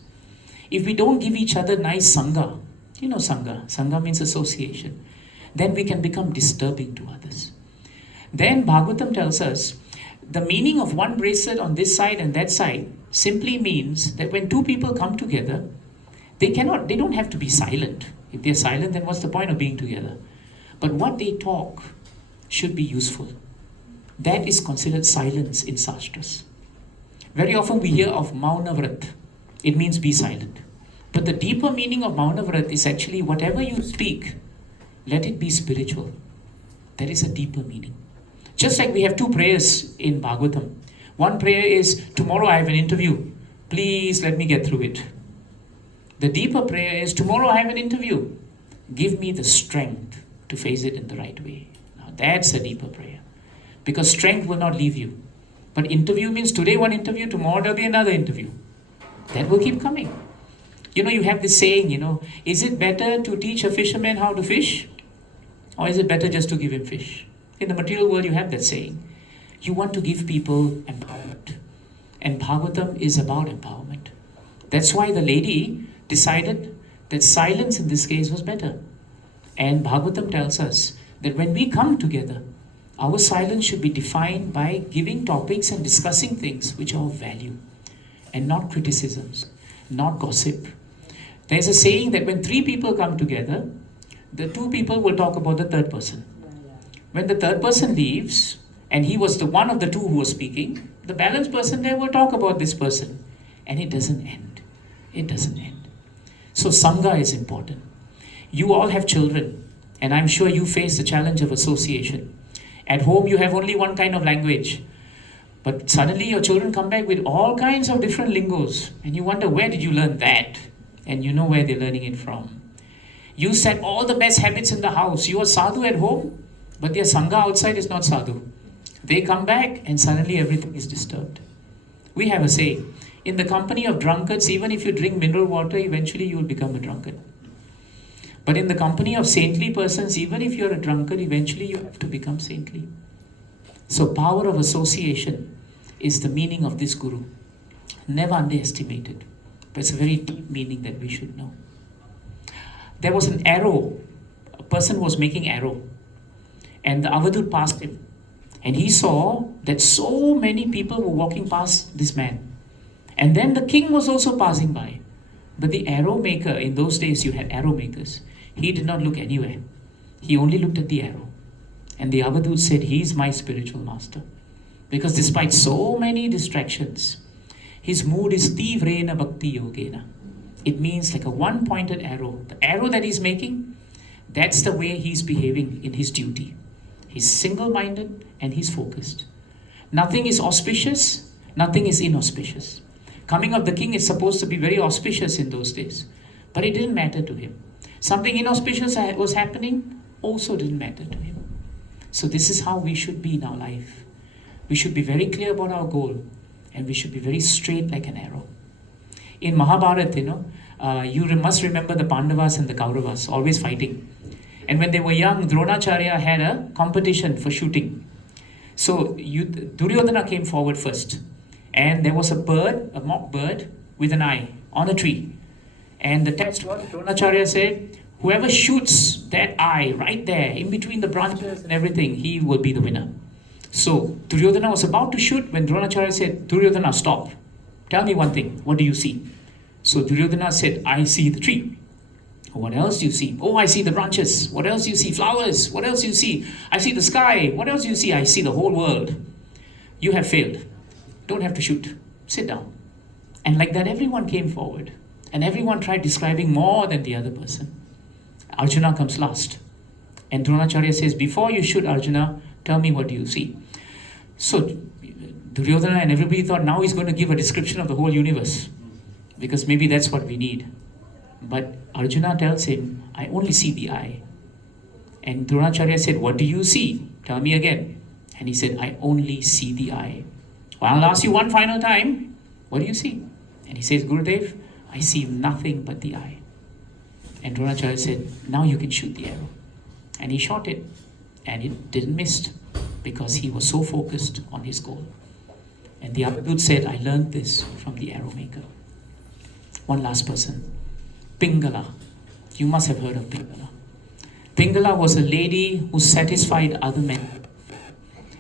If we don't give each other nice sangha, sangha means association, then we can become disturbing to others. Then Bhagavatam tells us, the meaning of 1 bracelet on this side and that side simply means that when 2 people come together, they don't have to be silent. If they're silent, then what's the point of being together? But what they talk should be useful. That is considered silence in Shastras. Very often we hear of Mauna Vrat. It means be silent. But the deeper meaning of Mauna Vrat is actually whatever you speak, let it be spiritual. That is a deeper meaning. Just like we have 2 prayers in Bhagavatam. One prayer is, tomorrow I have an interview. Please let me get through it. The deeper prayer is, tomorrow I have an interview. Give me the strength to face it in the right way. Now that's a deeper prayer. Because strength will not leave you. But interview means today 1 interview, tomorrow there'll be another interview. That will keep coming. You have this saying, is it better to teach a fisherman how to fish? Or is it better just to give him fish? In the material world, you have that saying. You want to give people empowerment. And Bhagavatam is about empowerment. That's why the lady decided that silence in this case was better. And Bhagavatam tells us that when we come together, our silence should be defined by giving topics and discussing things which are of value and not criticisms, not gossip. There's a saying that when 3 people come together, the 2 people will talk about the 3rd person. When the 3rd person leaves, and he was the one of the 2 who was speaking, the balanced person there will talk about this person. And it doesn't end. It doesn't end. So Sangha is important. You all have children, and I'm sure you face the challenge of association. At home you have only one kind of language. But suddenly your children come back with all kinds of different lingos. And you wonder, where did you learn that? And you know where they're learning it from. You set all the best habits in the house. You are sadhu at home, but their sangha outside is not sadhu. They come back and suddenly everything is disturbed. We have a saying, in the company of drunkards, even if you drink mineral water, eventually you will become a drunkard. But in the company of saintly persons, even if you're a drunkard, eventually you have to become saintly. So power of association is the meaning of this Guru. Never underestimate it. But it's a very deep meaning that we should know. There was an arrow. A person was making arrow. And the Avadut passed him. And he saw that so many people were walking past this man. And then the king was also passing by. But the arrow maker, in those days you had arrow makers, he did not look anywhere. He only looked at the arrow. And the Avadut said, he is my spiritual master. Because despite so many distractions, his mood is tivrena bhakti yogena. It means like a one-pointed arrow. The arrow that he's making, that's the way he's behaving in his duty. He's single-minded and he's focused. Nothing is auspicious, nothing is inauspicious. Coming of the king is supposed to be very auspicious in those days, but it didn't matter to him. Something inauspicious was happening, also didn't matter to him. So this is how we should be in our life. We should be very clear about our goal, and we should be very straight like an arrow. In Mahabharata, you must remember the Pandavas and the Kauravas, always fighting. And when they were young, Dronacharya had a competition for shooting. So Duryodhana came forward first. And there was a bird, a mock bird, with an eye on a tree. And the text was, Dronacharya said, whoever shoots that eye right there, in between the branches and everything, he will be the winner. So Duryodhana was about to shoot when Dronacharya said, Duryodhana, stop. Tell me one thing. What do you see? So Duryodhana said, I see the tree. What else do you see? Oh, I see the branches. What else do you see? Flowers. What else do you see? I see the sky. What else do you see? I see the whole world. You have failed. Don't have to shoot. Sit down. And like that, everyone came forward. And everyone tried describing more than the other person. Arjuna comes last. And Dronacharya says, before you shoot Arjuna, tell me what do you see. So Duryodhana and everybody thought now he's going to give a description of the whole universe. Because maybe that's what we need. But Arjuna tells him, I only see the eye. And Dronacharya said, what do you see? Tell me again. And he said, I only see the eye. Well, I'll ask you one final time. What do you see? And he says, Gurudev, I see nothing but the eye. And Dronacharya said, now you can shoot the arrow. And he shot it. And it didn't miss because he was so focused on his goal. And the Avadut said, I learned this from the arrow maker. One last person. Pingala. You must have heard of Pingala. Pingala was a lady who satisfied other men.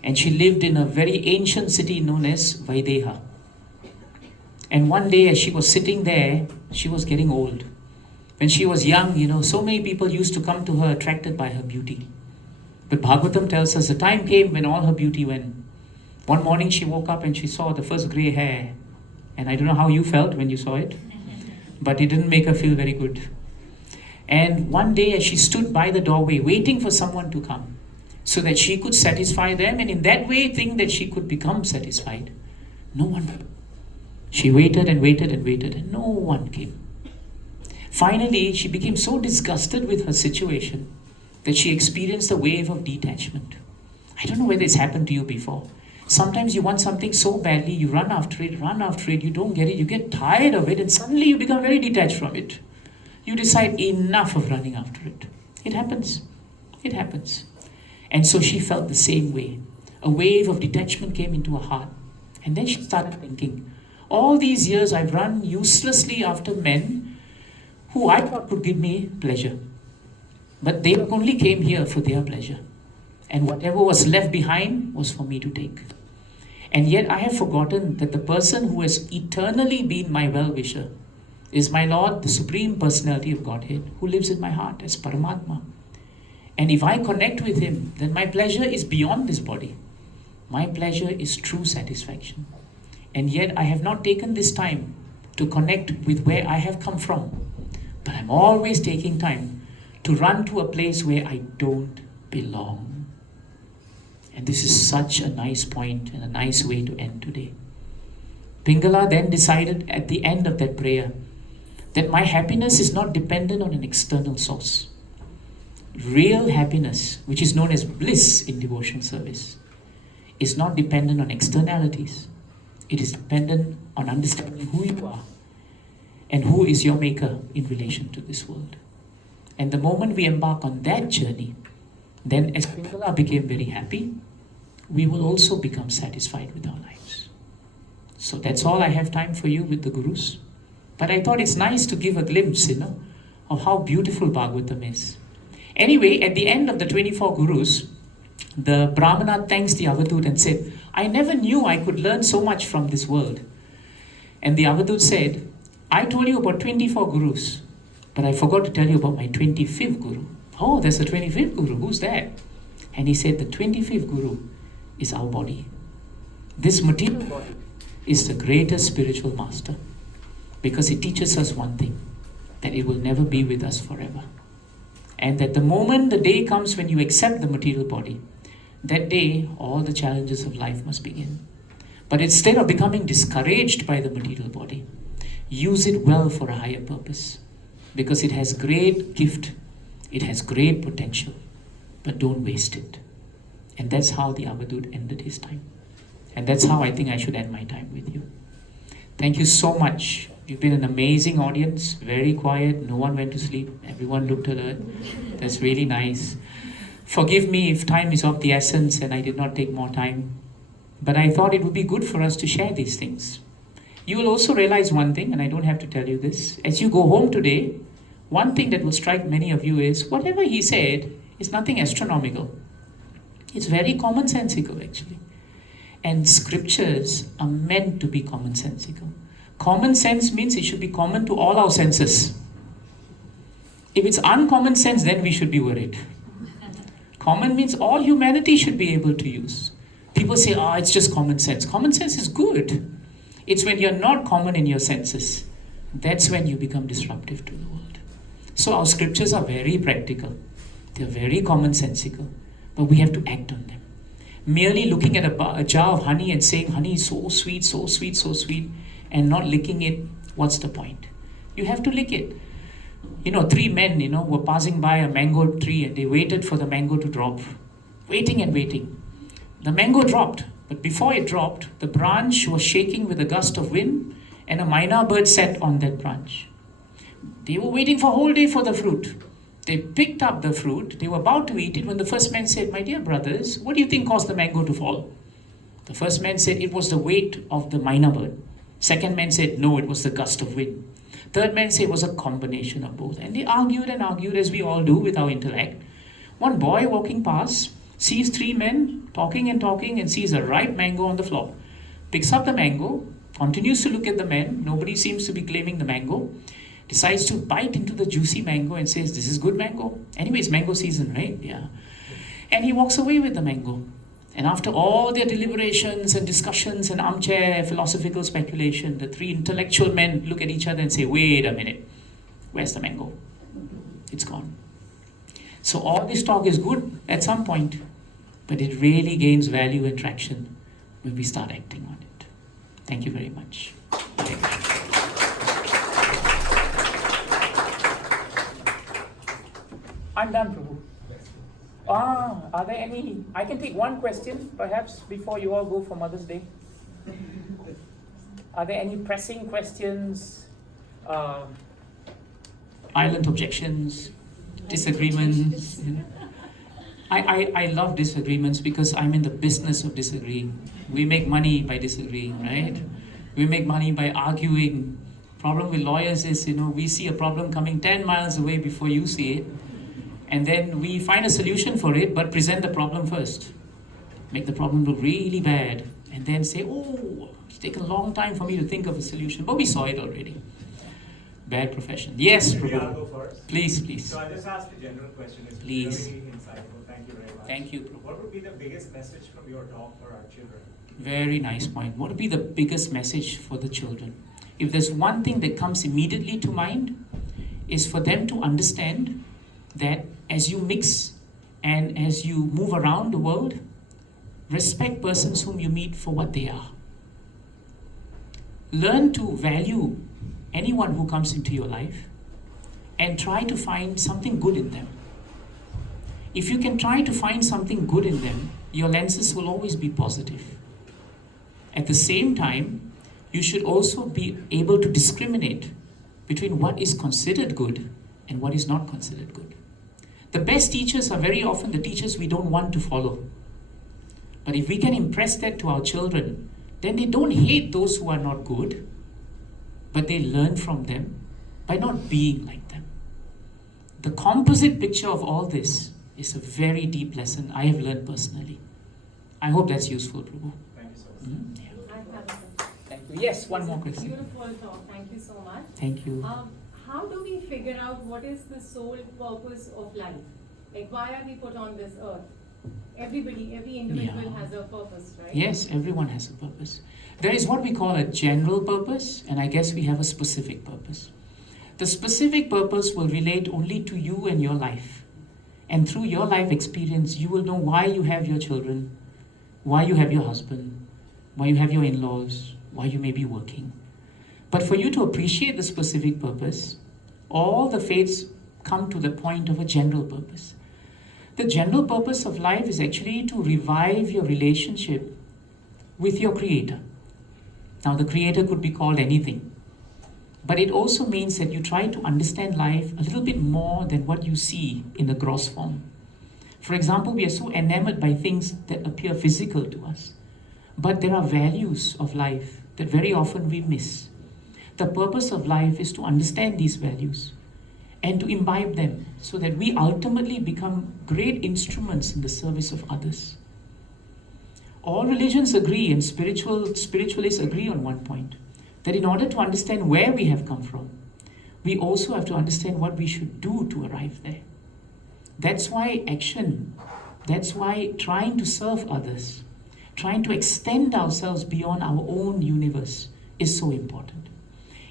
And she lived in a very ancient city known as Vaideha. And one day as she was sitting there, she was getting old. When she was young, so many people used to come to her attracted by her beauty. But Bhagavatam tells us the time came when all her beauty went. One morning she woke up and she saw the first grey hair. And I don't know how you felt when you saw it, but it didn't make her feel very good. And one day as she stood by the doorway waiting for someone to come so that she could satisfy them and in that way think that she could become satisfied, no one. She waited and waited and waited and no one came. Finally, she became so disgusted with her situation that she experienced a wave of detachment. I don't know whether it's happened to you before. Sometimes you want something so badly, you run after it, you don't get it, you get tired of it, and suddenly you become very detached from it. You decide enough of running after it. It happens. It happens. And so she felt the same way. A wave of detachment came into her heart. And then she started thinking, all these years I've run uselessly after men who I thought could give me pleasure. But they only came here for their pleasure. And whatever was left behind was for me to take. And yet I have forgotten that the person who has eternally been my well-wisher is my Lord, the Supreme Personality of Godhead, who lives in my heart as Paramatma. And if I connect with Him, then my pleasure is beyond this body. My pleasure is true satisfaction. And yet I have not taken this time to connect with where I have come from. But I'm always taking time to run to a place where I don't belong. And this is such a nice point and a nice way to end today. Pingala then decided at the end of that prayer that my happiness is not dependent on an external source. Real happiness, which is known as bliss in devotional service, is not dependent on externalities. It is dependent on understanding who you are and who is your maker in relation to this world. And the moment we embark on that journey, then as Pingala became very happy, we will also become satisfied with our lives. So that's all I have time for you with the Gurus. But I thought it's nice to give a glimpse, of how beautiful Bhagavatam is. Anyway, at the end of the 24 Gurus, the Brahmana thanks the Avadut and said, I never knew I could learn so much from this world. And the Avadut said, I told you about 24 Gurus, but I forgot to tell you about my 25th Guru. Oh, there's a 25th Guru, who's that? And he said, the 25th Guru is our body. This material body is the greatest spiritual master because it teaches us one thing. that it will never be with us forever. And that the moment the day comes when you accept the material body, that day all the challenges of life must begin. But instead of becoming discouraged by the material body, use it well for a higher purpose. Because it has great gift, it has great potential, but don't waste it. And that's how the Avadut ended his time. And that's how I think I should end my time with you. Thank you so much. You've been an amazing audience, very quiet, no one went to sleep, everyone looked alert. That's really nice. Forgive me if time is of the essence and I did not take more time. But I thought it would be good for us to share these things. You will also realize one thing, and I don't have to tell you this. As you go home today, one thing that will strike many of you is, whatever he said is nothing astronomical. It's very commonsensical, actually. And scriptures are meant to be commonsensical. Common sense means it should be common to all our senses. If it's uncommon sense, then we should be worried. Common means all humanity should be able to use. People say, it's just common sense. Common sense is good. It's when you're not common in your senses. That's when you become disruptive to the world. So our scriptures are very practical. They're very commonsensical. But we have to act on them. Merely looking at a jar of honey and saying, honey is so sweet, so sweet, so sweet, and not licking it, what's the point? You have to lick it. 3 men, were passing by a mango tree and they waited for the mango to drop. Waiting and waiting. The mango dropped, but before it dropped, the branch was shaking with a gust of wind and a myna bird sat on that branch. They were waiting for a whole day for the fruit. They picked up the fruit, they were about to eat it when the first man said, my dear brothers, what do you think caused the mango to fall? The first man said it was the weight of the myna bird. Second man said, no, it was the gust of wind. Third man said it was a combination of both. And they argued and argued, as we all do with our intellect. One boy walking past sees 3 men talking and sees a ripe mango on the floor. Picks up the mango, continues to look at the men. Nobody seems to be claiming the mango. Decides to bite into the juicy mango and says, this is good mango. Anyway, it's mango season, right? Yeah. And he walks away with the mango. And after all their deliberations and discussions and armchair philosophical speculation, the 3 intellectual men look at each other and say, wait a minute, where's the mango? It's gone. So all this talk is good at some point, but it really gains value and traction when we start acting on it. Thank you very much. I'm done, Prabhu. Are there any? I can take one question, perhaps, before you all go for Mother's Day. Are there any pressing questions? Violent objections? Disagreements? I love disagreements because I'm in the business of disagreeing. We make money by disagreeing, right? We make money by arguing. Problem with lawyers is, we see a problem coming 10 miles away before you see it. And then we find a solution for it, but present the problem first. Make the problem look really bad. And then say, it's taken a long time for me to think of a solution. But we saw it already. Bad profession. Yes, Maybe I'll go first. Please. So I just asked a general question. It's Please. Really insightful. Thank you very much. Thank you, Prabhu. What would be the biggest message from your talk for our children? Very nice point. What would be the biggest message for the children? If there's one thing that comes immediately to mind, is for them to understand that as you mix and as you move around the world, respect persons whom you meet for what they are. Learn to value anyone who comes into your life and try to find something good in them. If you can try to find something good in them, your lenses will always be positive. At the same time, you should also be able to discriminate between what is considered good and what is not considered good. The best teachers are very often the teachers we don't want to follow. But if we can impress that to our children, then they don't hate those who are not good, but they learn from them by not being like them. The composite picture of all this is a very deep lesson I have learned personally. I hope that's useful, Prabhu. Thank you so much. Thank you. Yes, one more question. Beautiful talk. Thank you so much. Thank you. How do we figure out what is the sole purpose of life? Like, why are we put on this earth? Every individual has a purpose, right? Yes, everyone has a purpose. There is what we call a general purpose, and I guess we have a specific purpose. The specific purpose will relate only to you and your life. And through your life experience, you will know why you have your children, why you have your husband, why you have your in-laws, why you may be working. But for you to appreciate the specific purpose, all the faiths come to the point of a general purpose. The general purpose of life is actually to revive your relationship with your Creator. Now, the Creator could be called anything, but it also means that you try to understand life a little bit more than what you see in the gross form. For example, we are so enamored by things that appear physical to us, but there are values of life that very often we miss. The purpose of life is to understand these values and to imbibe them so that we ultimately become great instruments in the service of others. All religions agree, and spiritualists agree on one point, that in order to understand where we have come from, we also have to understand what we should do to arrive there. That's why action, that's why trying to serve others, trying to extend ourselves beyond our own universe is so important.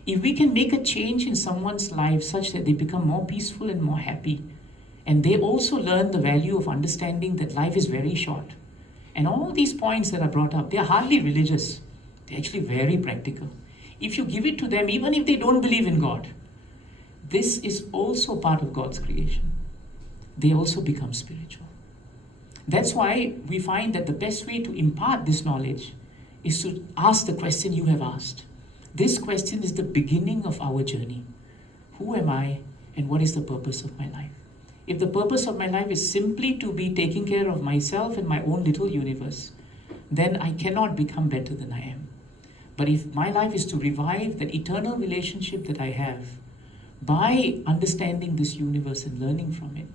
If we can make a change in someone's life such that they become more peaceful and more happy, and they also learn the value of understanding that life is very short, and all these points that are brought up, they are hardly religious, they're actually very practical. If you give it to them, even if they don't believe in God, this is also part of God's creation. They also become spiritual. That's why we find that the best way to impart this knowledge is to ask the question you have asked. This question is the beginning of our journey. Who am I and what is the purpose of my life? If the purpose of my life is simply to be taking care of myself and my own little universe, then I cannot become better than I am. But if my life is to revive that eternal relationship that I have by understanding this universe and learning from it,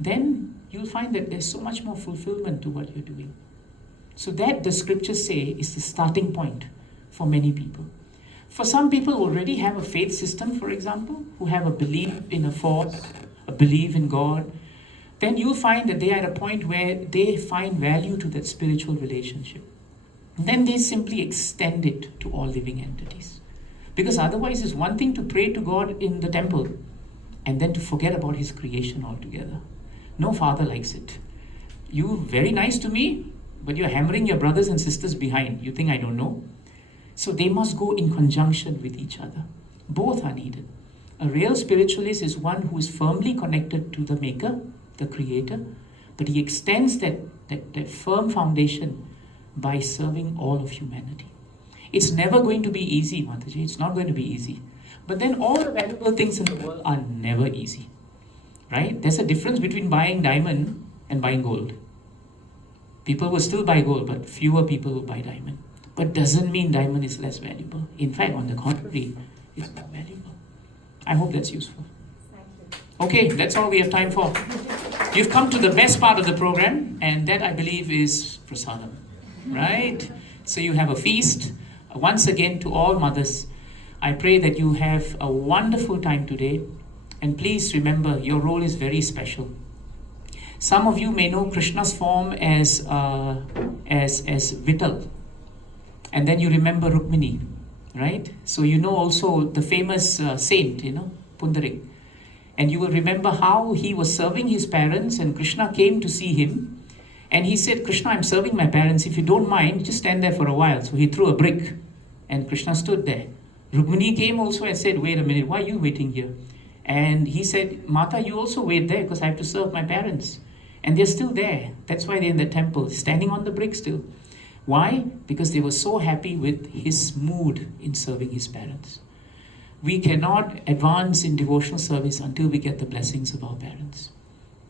then you'll find that there's so much more fulfillment to what you're doing. So that, the scriptures say, is the starting point for many people. For some people who already have a faith system, for example, who have a belief in a force, a belief in God, then you'll find that they are at a point where they find value to that spiritual relationship. And then they simply extend it to all living entities. Because otherwise it's one thing to pray to God in the temple and then to forget about His creation altogether. No father likes it. You're very nice to me, but you're hammering your brothers and sisters behind. You think I don't know? So they must go in conjunction with each other. Both are needed. A real spiritualist is one who is firmly connected to the Maker, the Creator, but he extends that firm foundation by serving all of humanity. It's never going to be easy, Mataji. It's not going to be easy. But then all the valuable things in the world are never easy. Right? There's a difference between buying diamond and buying gold. People will still buy gold, but fewer people will buy diamond. But doesn't mean diamond is less valuable. In fact, on the contrary, it's more valuable. I hope that's useful. Okay, that's all we have time for. You've come to the best part of the program, and that I believe is prasadam. Right? So you have a feast. Once again, to all mothers, I pray that you have a wonderful time today. And please remember, your role is very special. Some of you may know Krishna's form as Vittal. And then you remember Rukmini, right? So you know also the famous saint, Pundarik. And you will remember how he was serving his parents and Krishna came to see him. And he said, Krishna, I'm serving my parents. If you don't mind, just stand there for a while. So he threw a brick and Krishna stood there. Rukmini came also and said, wait a minute, why are you waiting here? And he said, Mata, you also wait there because I have to serve my parents. And they're still there. That's why they're in the temple, standing on the brick still. Why? Because they were so happy with his mood in serving his parents. We cannot advance in devotional service until we get the blessings of our parents.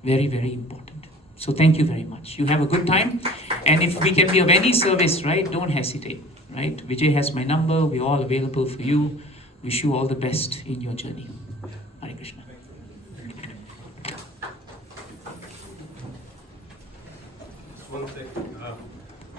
Very, very important. So thank you very much. You have a good time. And if we can be of any service, right, don't hesitate. Right? Vijay has my number. We're all available for you. Wish you all the best in your journey. Hare Krishna. One thing.